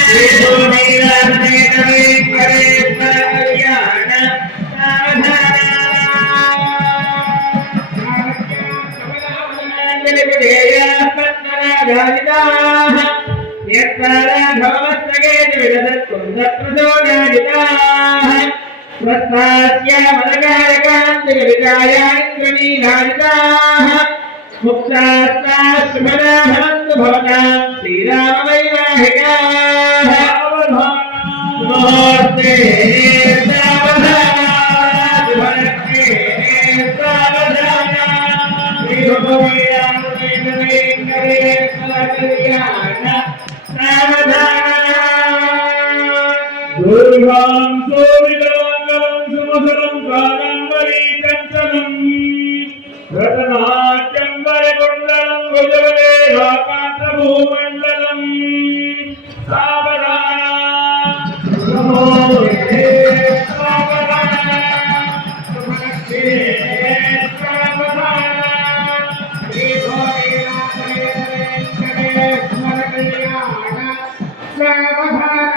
శ్రీ భూమి రాజమేత వెంకటేశ్వర కళ్యాణ సావధాన దుర్గాం సోమితమంగళం సుమసలం కాదంబరీ కంచనం రతనాట్యం వరకుండలం భుజవలే రాకాంత భూమండలం సావధాన నమోస్తే సావధాన సుమనస్తే సావధాన శ్రీ భోగినాథ వెంకటేశ్వర కళ్యాణ సావధాన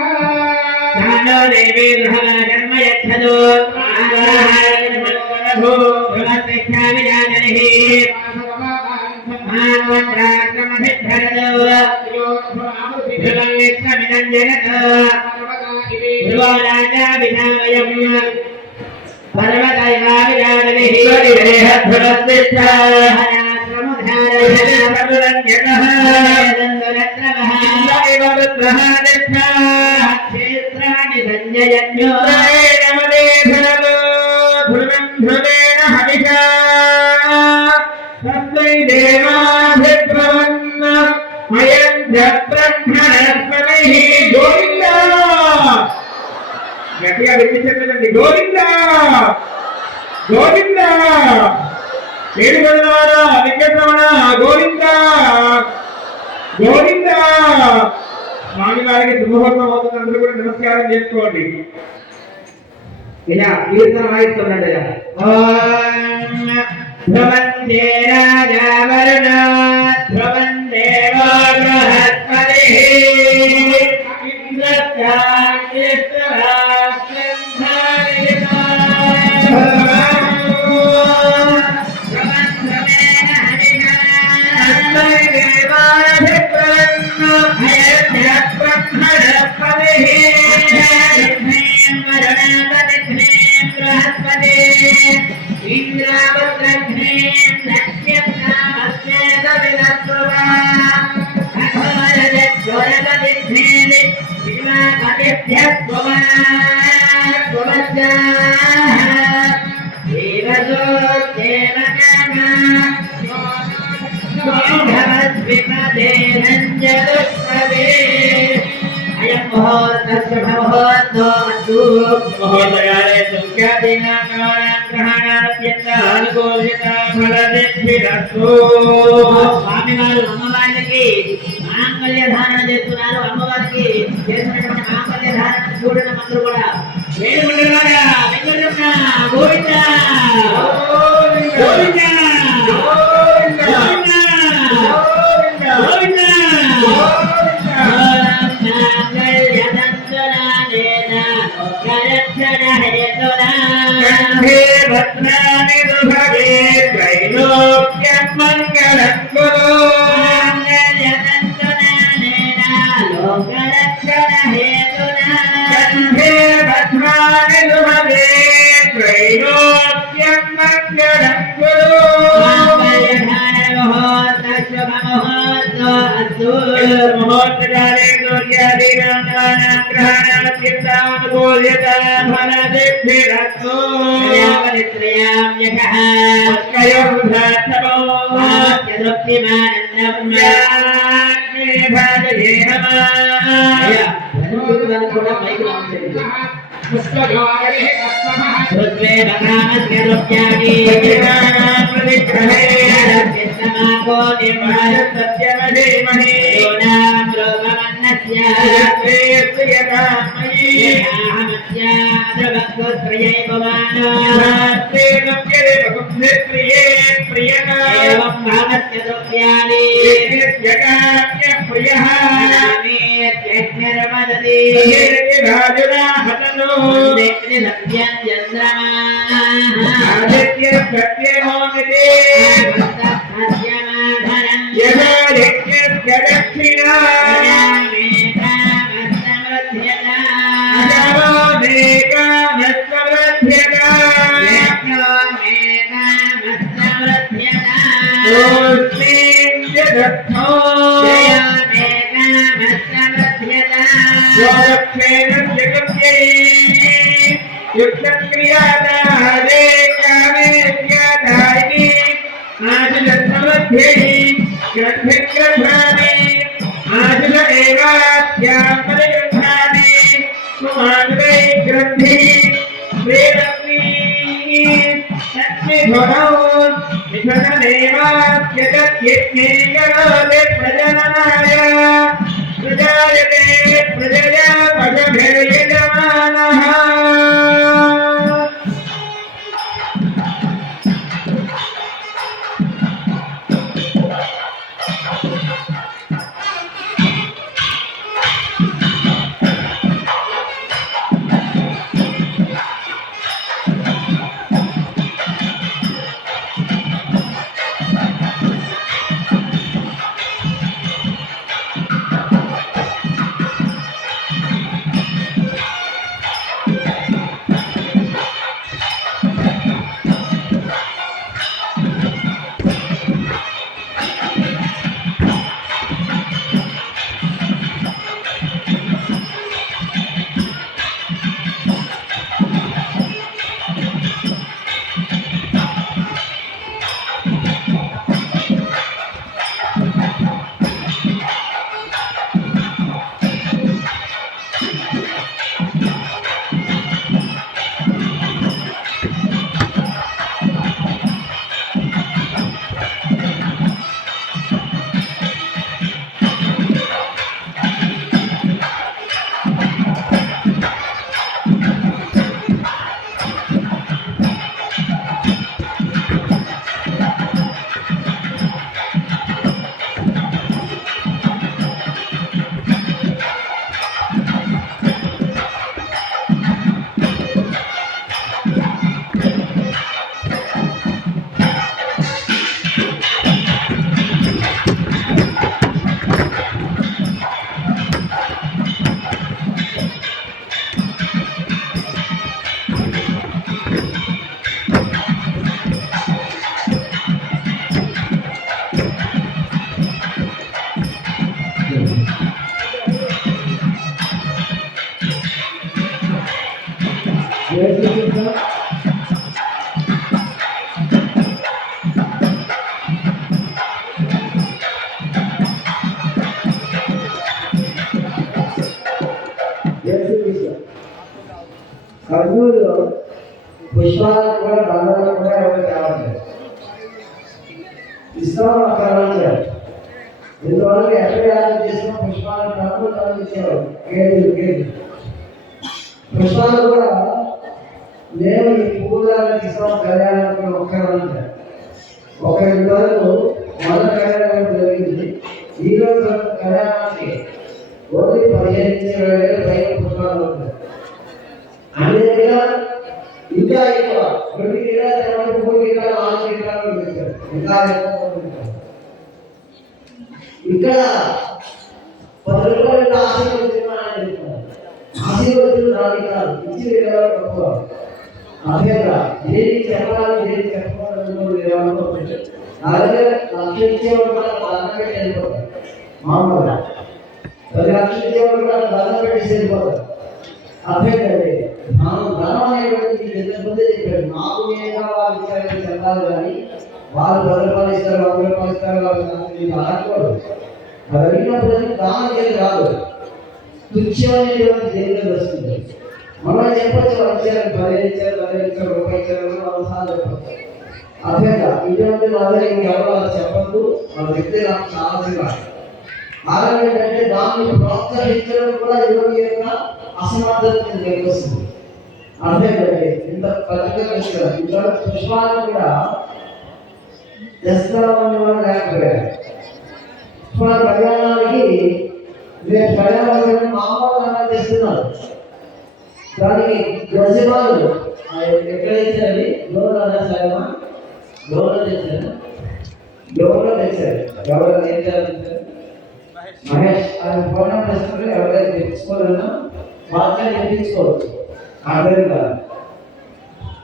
దేవి జన్మ యక్షదో భూ భ్రమత్యామి జానహి మాన్వత్రాక్రమభిద్ధరదో ధ్రువం విశ్వమిదం జగత్ ధ్రువో రాజా విధావయం పర్వతైవావిజాననిః ధ్రువస్తిష్ఠ क्षेत्राणि संजयन्यो तस्मै देवाभिब्रवन् अयं ब्रह्मणस्पतिः गोविन्द గట్టిగా వినిపించండి గోవింద గోవింద ఏడుగొండవాడా వెంకటరమణ గోవింద గోవింద స్వామి వారికి శుభముహూర్తం అవుతుంది అందరూ కూడా నమస్కారం చేసుకోండి ఇలా కీర్తన వాయిస్తున్నాడు ఇలా ధ్రువందే రాజా వరుణ ధ్రువం దేవో బృహస్పతిః మహోదయాలే స్వామి వారు అమ్మవారికి మాంగళ్య ధారణ చేస్తున్నారు. అమ్మవారికి చేసినటువంటి మాంగళ్య ధారణ చూడడం అందరూ కూడా వేడుకుంటున్నారా వెంకటరమణ గోవింద గోవింద భద్రాని దుభగే త్రైలోక్యం మంగళం గురు కంఠే భద్రాని దుభగే త్రైలోక్యం మంగళం గురు మహోత్తరాలే గ్రహణానుకూల్యత కర్నూలులో పుష్పాలకు కూడా దండలకు కూడా ఎవరు తేవట్లేదు. ఇస్తాం అక్కడ ఇంతవరకు ఎక్కడ యాదవ్ చేసిన పుష్పాలను కర్నూలు తరలించేవారు. కేజీలు పుష్పాలు కూడా మేము ఈ పూజలకు ఇస్తాం కళ్యాణానికి ఒక్కరంటే ఒక ఇంతవరకు మొదటి కళ్యాణం జరిగింది. ఈ రోజు కళ్యాణానికి ఓన్లీ 15,000 పైన పుష్పాలు ఉంటాయి. అన్ని దగ్గర ఇంకా ఎక్కువ 2 కిలోలు 3 కిలోలు 4 కిలోలు పెట్టారు. ఇంకా ఎక్కువ ఇక్కడ 10 రూపాయలు ఆశీర్వదించిన రాని కాదు ఇచ్చి వెళ్ళాలి తక్కువ. అదేగా ఏది చెప్పాలి ఏది చెప్పాలి అలాగే లక్ష ఇచ్చేవాడు కూడా దండ పెట్టి వెళ్ళిపోతారు. మామూలుగా 10 లక్షలు ఇచ్చేవాడు కూడా దండ పెట్టేసి వెళ్ళిపోతారు. అదే కదండి మనం ధనం అనేటువంటి ఎంతమంది చెప్పారు. నాకు నేనుగా వాళ్ళు ఇచ్చారని చెప్పాలి కానీ వాళ్ళు 10 రూపాయలు ఇస్తారు 100 రూపాయలు ఇస్తారు వాళ్ళు ఆడుకోరు. అది అడిగినప్పుడు దానం చేసి రాదు, తుచ్చమైనటువంటి దేవుడు వస్తుంది. మనం చెప్పచ్చు వచ్చారు 10 ఇచ్చారు 10 ఇచ్చారు రూపాయి ఇచ్చారు 100 సార్లు చెప్పచ్చు. అదేగా ఇటువంటి వాళ్ళని ఇంకెవరు వాళ్ళు చెప్పద్దు. వాళ్ళ వ్యక్తి నాకు చాలా కారణం ఏంటంటే దాన్ని ప్రోత్సహించడం కూడా ఇరవై యొక్క అసమర్థత వస్తుంది. అదే కదండి ఇంత పద్ధతిగా ఇస్తారు. ఇక్కడ పుష్పాలు కూడా తెస్తామని వాళ్ళు లేకపోయారు. పుష్పాల కళ్యాణానికి రేపు కళ్యాణం మామూలుగా చేస్తున్నారు. దానికి యజమానులు ఎక్కడైతే అది గౌరవ సాయమా గౌరవ తెచ్చారు. గౌరవ తెచ్చారు ఎవరు తెచ్చారు మహేష్ అది ఫోన్ చేస్తుంటే ఎవరైతే తెచ్చుకోవాలన్నా వాళ్ళే తెప్పించుకోవచ్చు. అర్థం కాదు.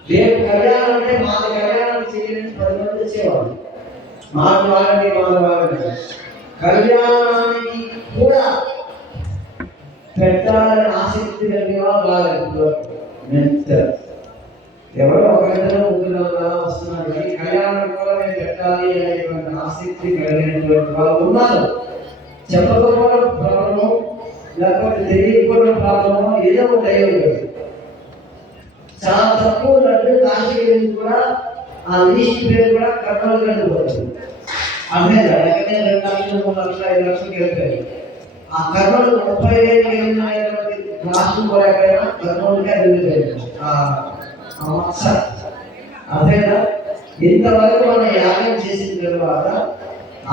రేపు కళ్యాణం అంటే మాకు కళ్యాణం చేయడానికి 10 మంది వచ్చేవాళ్ళు. మాకు వాళ్ళని కళ్యాణానికి కూడా పెట్టాలని ఆసక్తి కలిగిన వాళ్ళు ఎవరో ఒకరిద్దరు ముగ్గురు వస్తున్నారు కానీ కళ్యాణం కూడా మేము పెట్టాలి అనేటువంటి ఆసక్తి కలిగినటువంటి వాళ్ళు ఉన్నారు. చెప్పకపోవడం ప్రాబ్లము లేకపోతే తెలియకపోవడం ప్రాబ్లము ఏదో ఒకటి అయ్యేది. చాలా తక్కువ లడ్డు కాశీ కూడా ఆ లిస్ట్ పేరు కూడా కర్నూలు వెళ్ళిపోతుంది. అమ్మేదా ఎక్కడైనా 2 లక్షలు 3 లక్షలు 5 లక్షలకి వెళ్తాయి. ఆ కర్నూలు 30,000 వెళ్ళినటువంటి రాష్ట్రం కూడా ఎక్కడైనా కర్నూలుగా వెళ్ళిపోయింది. అదేనా ఇంతవరకు మనం యాగం చేసిన తర్వాత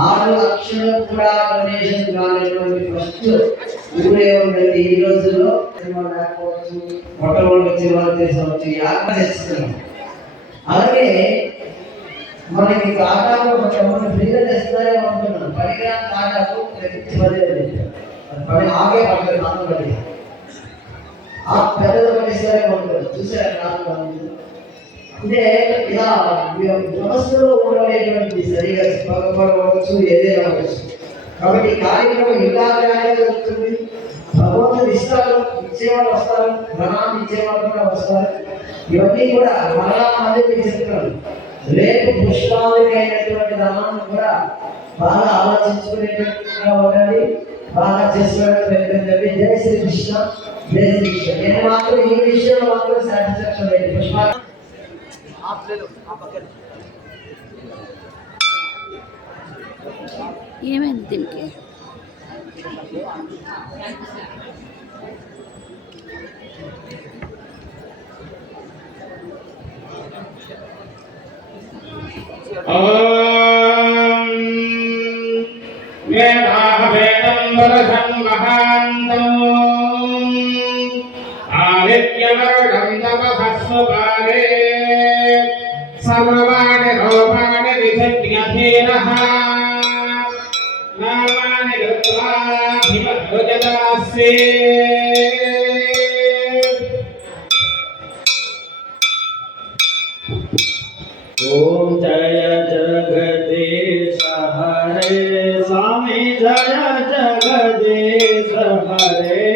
6 లక్షలు కూడా డొనేషన్ కానిటువంటి ఫస్ట్ ఊరే ఉండేది. ఈ రోజుల్లో లేకపోవచ్చు మొట్టమొదటి వచ్చి వాళ్ళు చేసవచ్చు యాగం చేస్తున్నాం. అలాగే మనకి కాటాకు కొంతమంది ఫ్రీగా తెస్తారే అనుకుంటున్నాం. 10 గ్రాముల కాటాకు తెచ్చి పని ఆగే పడుతుంది. నాకు పడి ఆ పెద్దలు పడిస్తారే ఉంటుంది చూసారు. నాకు అంటే ఇలా వ్యవస్థలో ఉండేటువంటి సరిగా పగపడవచ్చు ఏదైనా అవ్వచ్చు. కాబట్టి కార్యక్రమం ఇలాగే జరుగుతుంది. భగవంతుడు ఇస్తారు, ఇచ్చేవాళ్ళు వస్తారు, ధనాన్ని ఇచ్చేవాళ్ళు కూడా వస్తారు. ఇవన్నీ కూడా మరలా మంది చెప్తున్నారు. రేపు పుష్పాలకి అయినటువంటి ధనాన్ని కూడా బాగా ఆలోచించుకునేటట్టుగా ఉండాలి. బాగా చేసుకోవడం చెప్పి జై శ్రీకృష్ణ జై శ్రీకృష్ణ. నేను మాత్రం ఈ విషయంలో మాత్రం సాటిస్ఫాక్షన్ లేదు. పుష్ప ఏమైంది దీనికి? सर्वाणि रूपाणि विचिन्त्यधीरः नामानि कृत्वाभिमध्वजदास्ये ओम जय जगदीश हरे स्वामी जय जगदीश हरे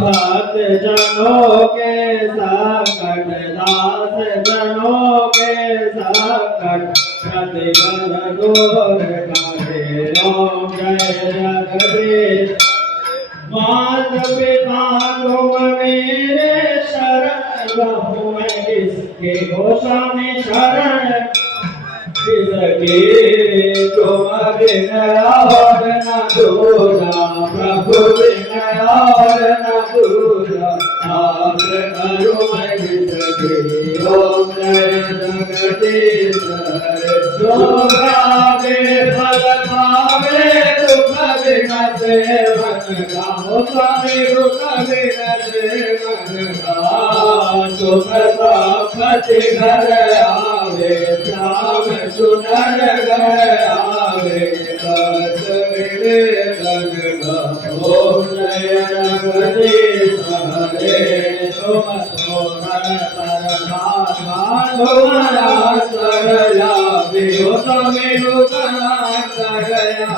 भक्त जनों के संकट दास जनों के संकट प्रतिबंध दूर करे। ओम जय जगदीश मात पिता तुम मेरे शरण रहूं मैं किसके घोषा में शरण किसके तुम बिन और न दूजा प्रभु बिन और न दूजा आप करो मैं किसके। ओम जय जगदीश हरे जो भावे फल पावे दुख बिन सेवन गाओ स्वामी दुख बिन सेवन गाओ सुख सापति घर आवे श्याम सुंदर घर आवे बस मिले लग ओम जय जगदीश हरे तुम तुम्हारा सरया विहो तमें लुकना सरया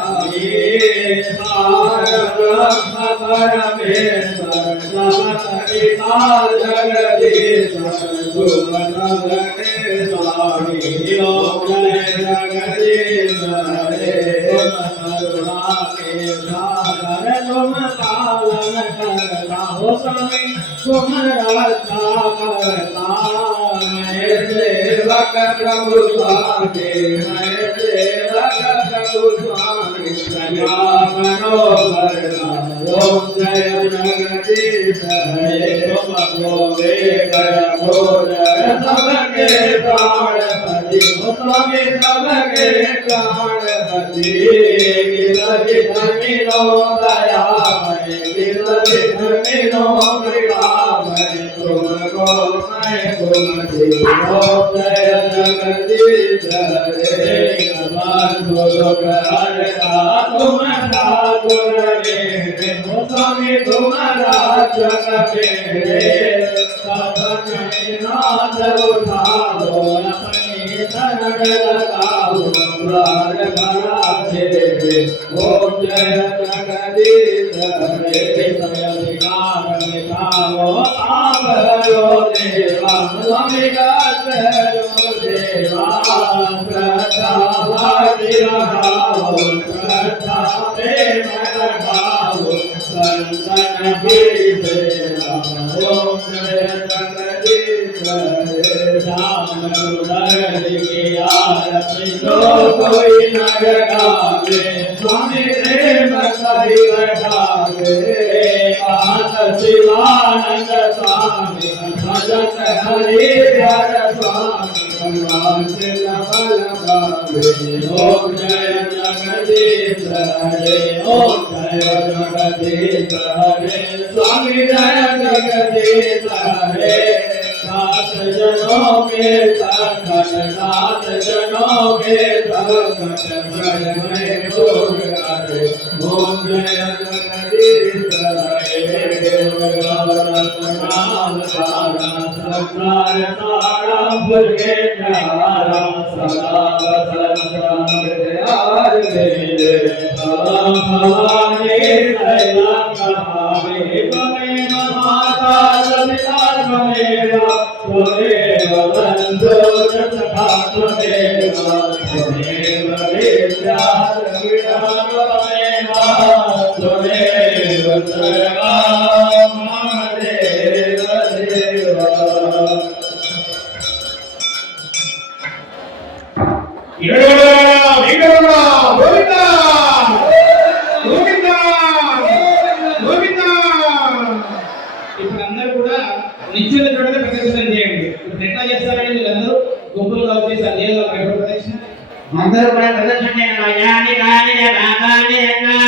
ब्रह्म परमेश्वर समधिकार जगदीश्वर तुम सबके स्वामी। ओम जय जगदीश हरे तुम करुणा के सागर तुम पालन करता हो स्वामी तुम रक्षा करता। मैं सेवक प्रभु स्वामी मैं सेवक प्रभु स्वामी प्रजा मनोहर। ओम जय जगदीश हरे तुम गोवे कर गोचर सबके प्राणपति स्वामी सबके प्राणपति। गिरगिधर्मिनो दयामय गिरगिधर्मिनो कृपामय तुम गो मैं गुमति। ओम जय जगदीश हरे बंधु लोक हरता तुम ठाकुर मेरे स्वामी तुम रक्षक मेरे सब नाथ उठाओ अपनी शरण लगाओ द्वार बड़ा देवे। ओम जय जगदीश हरे स्वयं मिटाओ पाप हरो देवा स्वामी करो देवा श्रद्धा भक्ति रखाओ श्रद्धा प्रेम रखाओ संतन भी सेवा। ओम जय जगदीश हरे राम सुंदर की आरती जो कोई नर गावे स्वामी प्रेम सही रखावे। आनंद शिवानंद स्वामी भजत हरि हर स्वामी भगवान से बल गावे। ओम जय जगदीश हरे ओम जय जगदीश हरे स्वामी जय जगदीश हरे। नाथ जनों के संकट नाथ जनों के संकट जय मैं दूर करे। ओम जय जगदीश हरे नाम सारा संसार सारा भुगे प्यारा सदा वसंत यार मेरे भवानी सैला कहावे तुम्हें माता सविता मेरा तुम्हें बंधु जस खात मेरा तुम्हें बड़े प्यार विधान मेरा तुम्हें ఇప్పుడు అందరూ కూడా నిత్యుల చూడగా ప్రదక్షిణ చేయండి. ఇప్పుడు ఎట్లా చేస్తారంటే వీళ్ళందరూ గుంపులు కలిసి సందేహాలు ప్రదక్షిణ అందరూ కూడా ప్రదర్శన చేయాలి. యాని రాగాని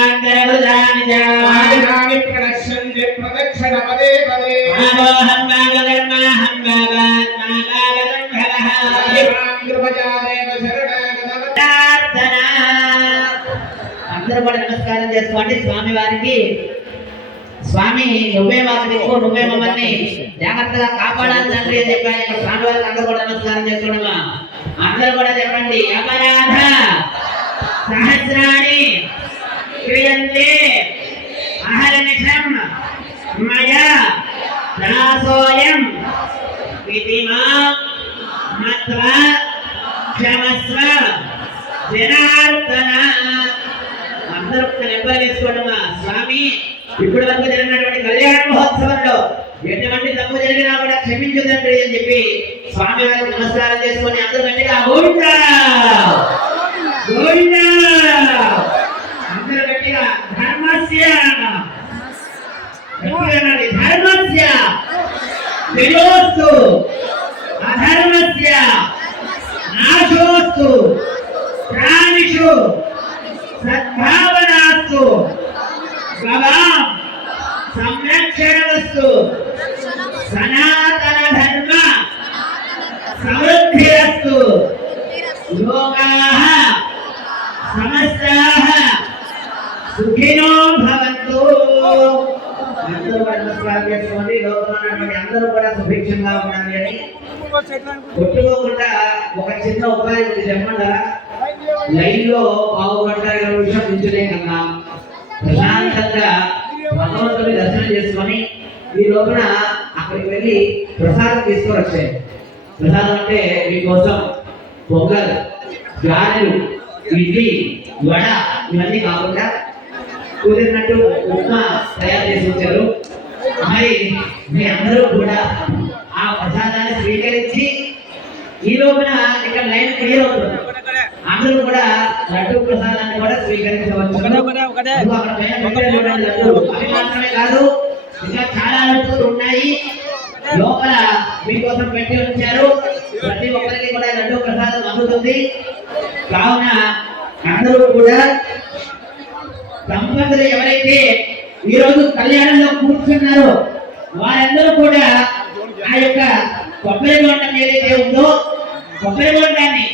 అందరూ దాని వారిని ప్రదక్షిణ ప్రదక్షిణ పదే పదే ఆమోహం బాగధర్మ హం బాగధర్మ కృపజాదేవ శరణాగత ప్రార్థన. అందరూ కూడా నమస్కారం చేసుకోండి స్వామి వారికి. స్వామి నువ్వే మాకు దిక్కు, నువ్వే మమ్మల్ని జాగ్రత్తగా కాపాడాలి తండ్రి అని చెప్పాను. స్వామి వారికి అందరూ కూడా నమస్కారం చేసుకోవడమా. అందరూ కూడా చెప్పండి. అపరాధ సహస్రాణి క్రియంతే అహర్నిశం మయా దాసోయం ఇతి మాం మత్వా క్షమస్వ జనార్దన. అందరూ నెంబరేసుకోవడమా. స్వామి ఇప్పుడు వరకు జరిగినటువంటి కళ్యాణ మహోత్సవంలో ఎటువంటి తప్పు జరిగినా కూడా క్షమించు తండ్రి అని చెప్పి స్వామి వారికి నమస్కారం చేసుకొని అందరూ గట్టిగా గోవింద గోవింద అందరూ గట్టిగా ధర్మస్య ధర్మస్య విరోస్తు అధర్మస్య నాశోస్తు ప్రాణిషు సద్భావనాస్తు గవాం సంరక్షణమస్తు సనాతన ధర్మ సమృద్ధిరస్తు లోకాః సమస్తాః సుఖినో భవంతు. అందరూ కూడా నమస్కారం చేసుకోండి. లోకంలో ఉన్నటువంటి అందరూ కూడా సుభిక్షంగా ఉండాలి అని కొట్టుకోకుండా ఒక చిన్న ఉపాయం ఉంది చెప్పంటారా? లైన్ లో పావు గంట 20 నిమిషాలు నిల్చునే కన్నా ప్రశాంతంగా భగవంతుని దర్శనం చేసుకొని ఈ లోపల అక్కడికి వెళ్ళి ప్రసాదం తీసుకొని వచ్చాయి. ప్రసాదం అంటే మీకోసం పొంగల్, గారెలు, ఇడ్లీ, వడ ఇవన్నీ కాకుండా కుదిరినట్టు ఉప్మా తయారు చేసి వచ్చారు. మరి మీ అందరూ కూడా ఆ ప్రసాదాన్ని స్వీకరించి ఈ లోపల ఇక్కడ లైన్ క్లియర్ అవుతుంది. అందరూ కూడా లడ్డు ప్రసాదాన్ని కూడా స్వీకరించవచ్చు. అవి మాత్రమే కాదు, ఇంకా చాలా లడ్డూలు ఉన్నాయి లోపల మీకోసం పెట్టి ఉంచారు. ప్రతి ఒక్కరికి కూడా లడ్డు ప్రసాదం అందుతుంది. కావున అందరూ కూడా దంపతులు ఎవరైతే ఈ రోజు కళ్యాణంలో కూర్చున్నారో వారందరూ కూడా ఆ యొక్క కొబ్బరి బొండం ఏదైతే ఉందో కొబ్బరి బొండాన్ని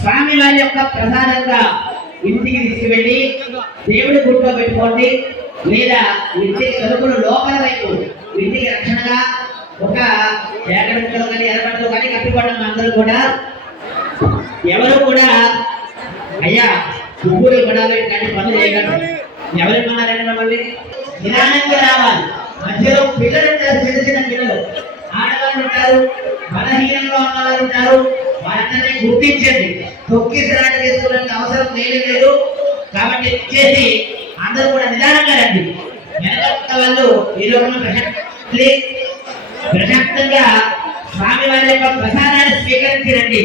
స్వామి వారి యొక్క ప్రసాదంగా ఇంటికి తీసుకువెళ్ళి దేవుడి గుడిలో పెట్టుకోండి. లేదా ఇంటికి తలుపులు లోపల వైపు ఇంటికి రక్షణగా ఒక జాకెట్తో కానీ ఎర్రబట్టతో కానీ కట్టుకోవడం. అందరూ కూడా ఎవరు కూడా అయ్యా పువ్వులు కూడా కానీ పనులు చేయగలరు. ఎవరేమన్నారండి మమ్మల్ని నిదానంగా రావాలి. మధ్యలో పిల్లలు ఉంటారు, చిన్న చిన్న పిల్లలు, ఆడవాళ్ళు ఉంటారు, బలహీనంగా ఉన్నవారు ఉంటారు. వాళ్ళందరినీ గుర్తించండి. తొక్కిసలాట చేసుకోవడానికి అవసరం లేదు. కాబట్టి చేసి అందరూ కూడా నిదానంగా రండి. వెనక వాళ్ళు ఈ లోపల ప్రశాంతంగా స్వామి వారి యొక్క ప్రసాదాన్ని స్వీకరించి రండి.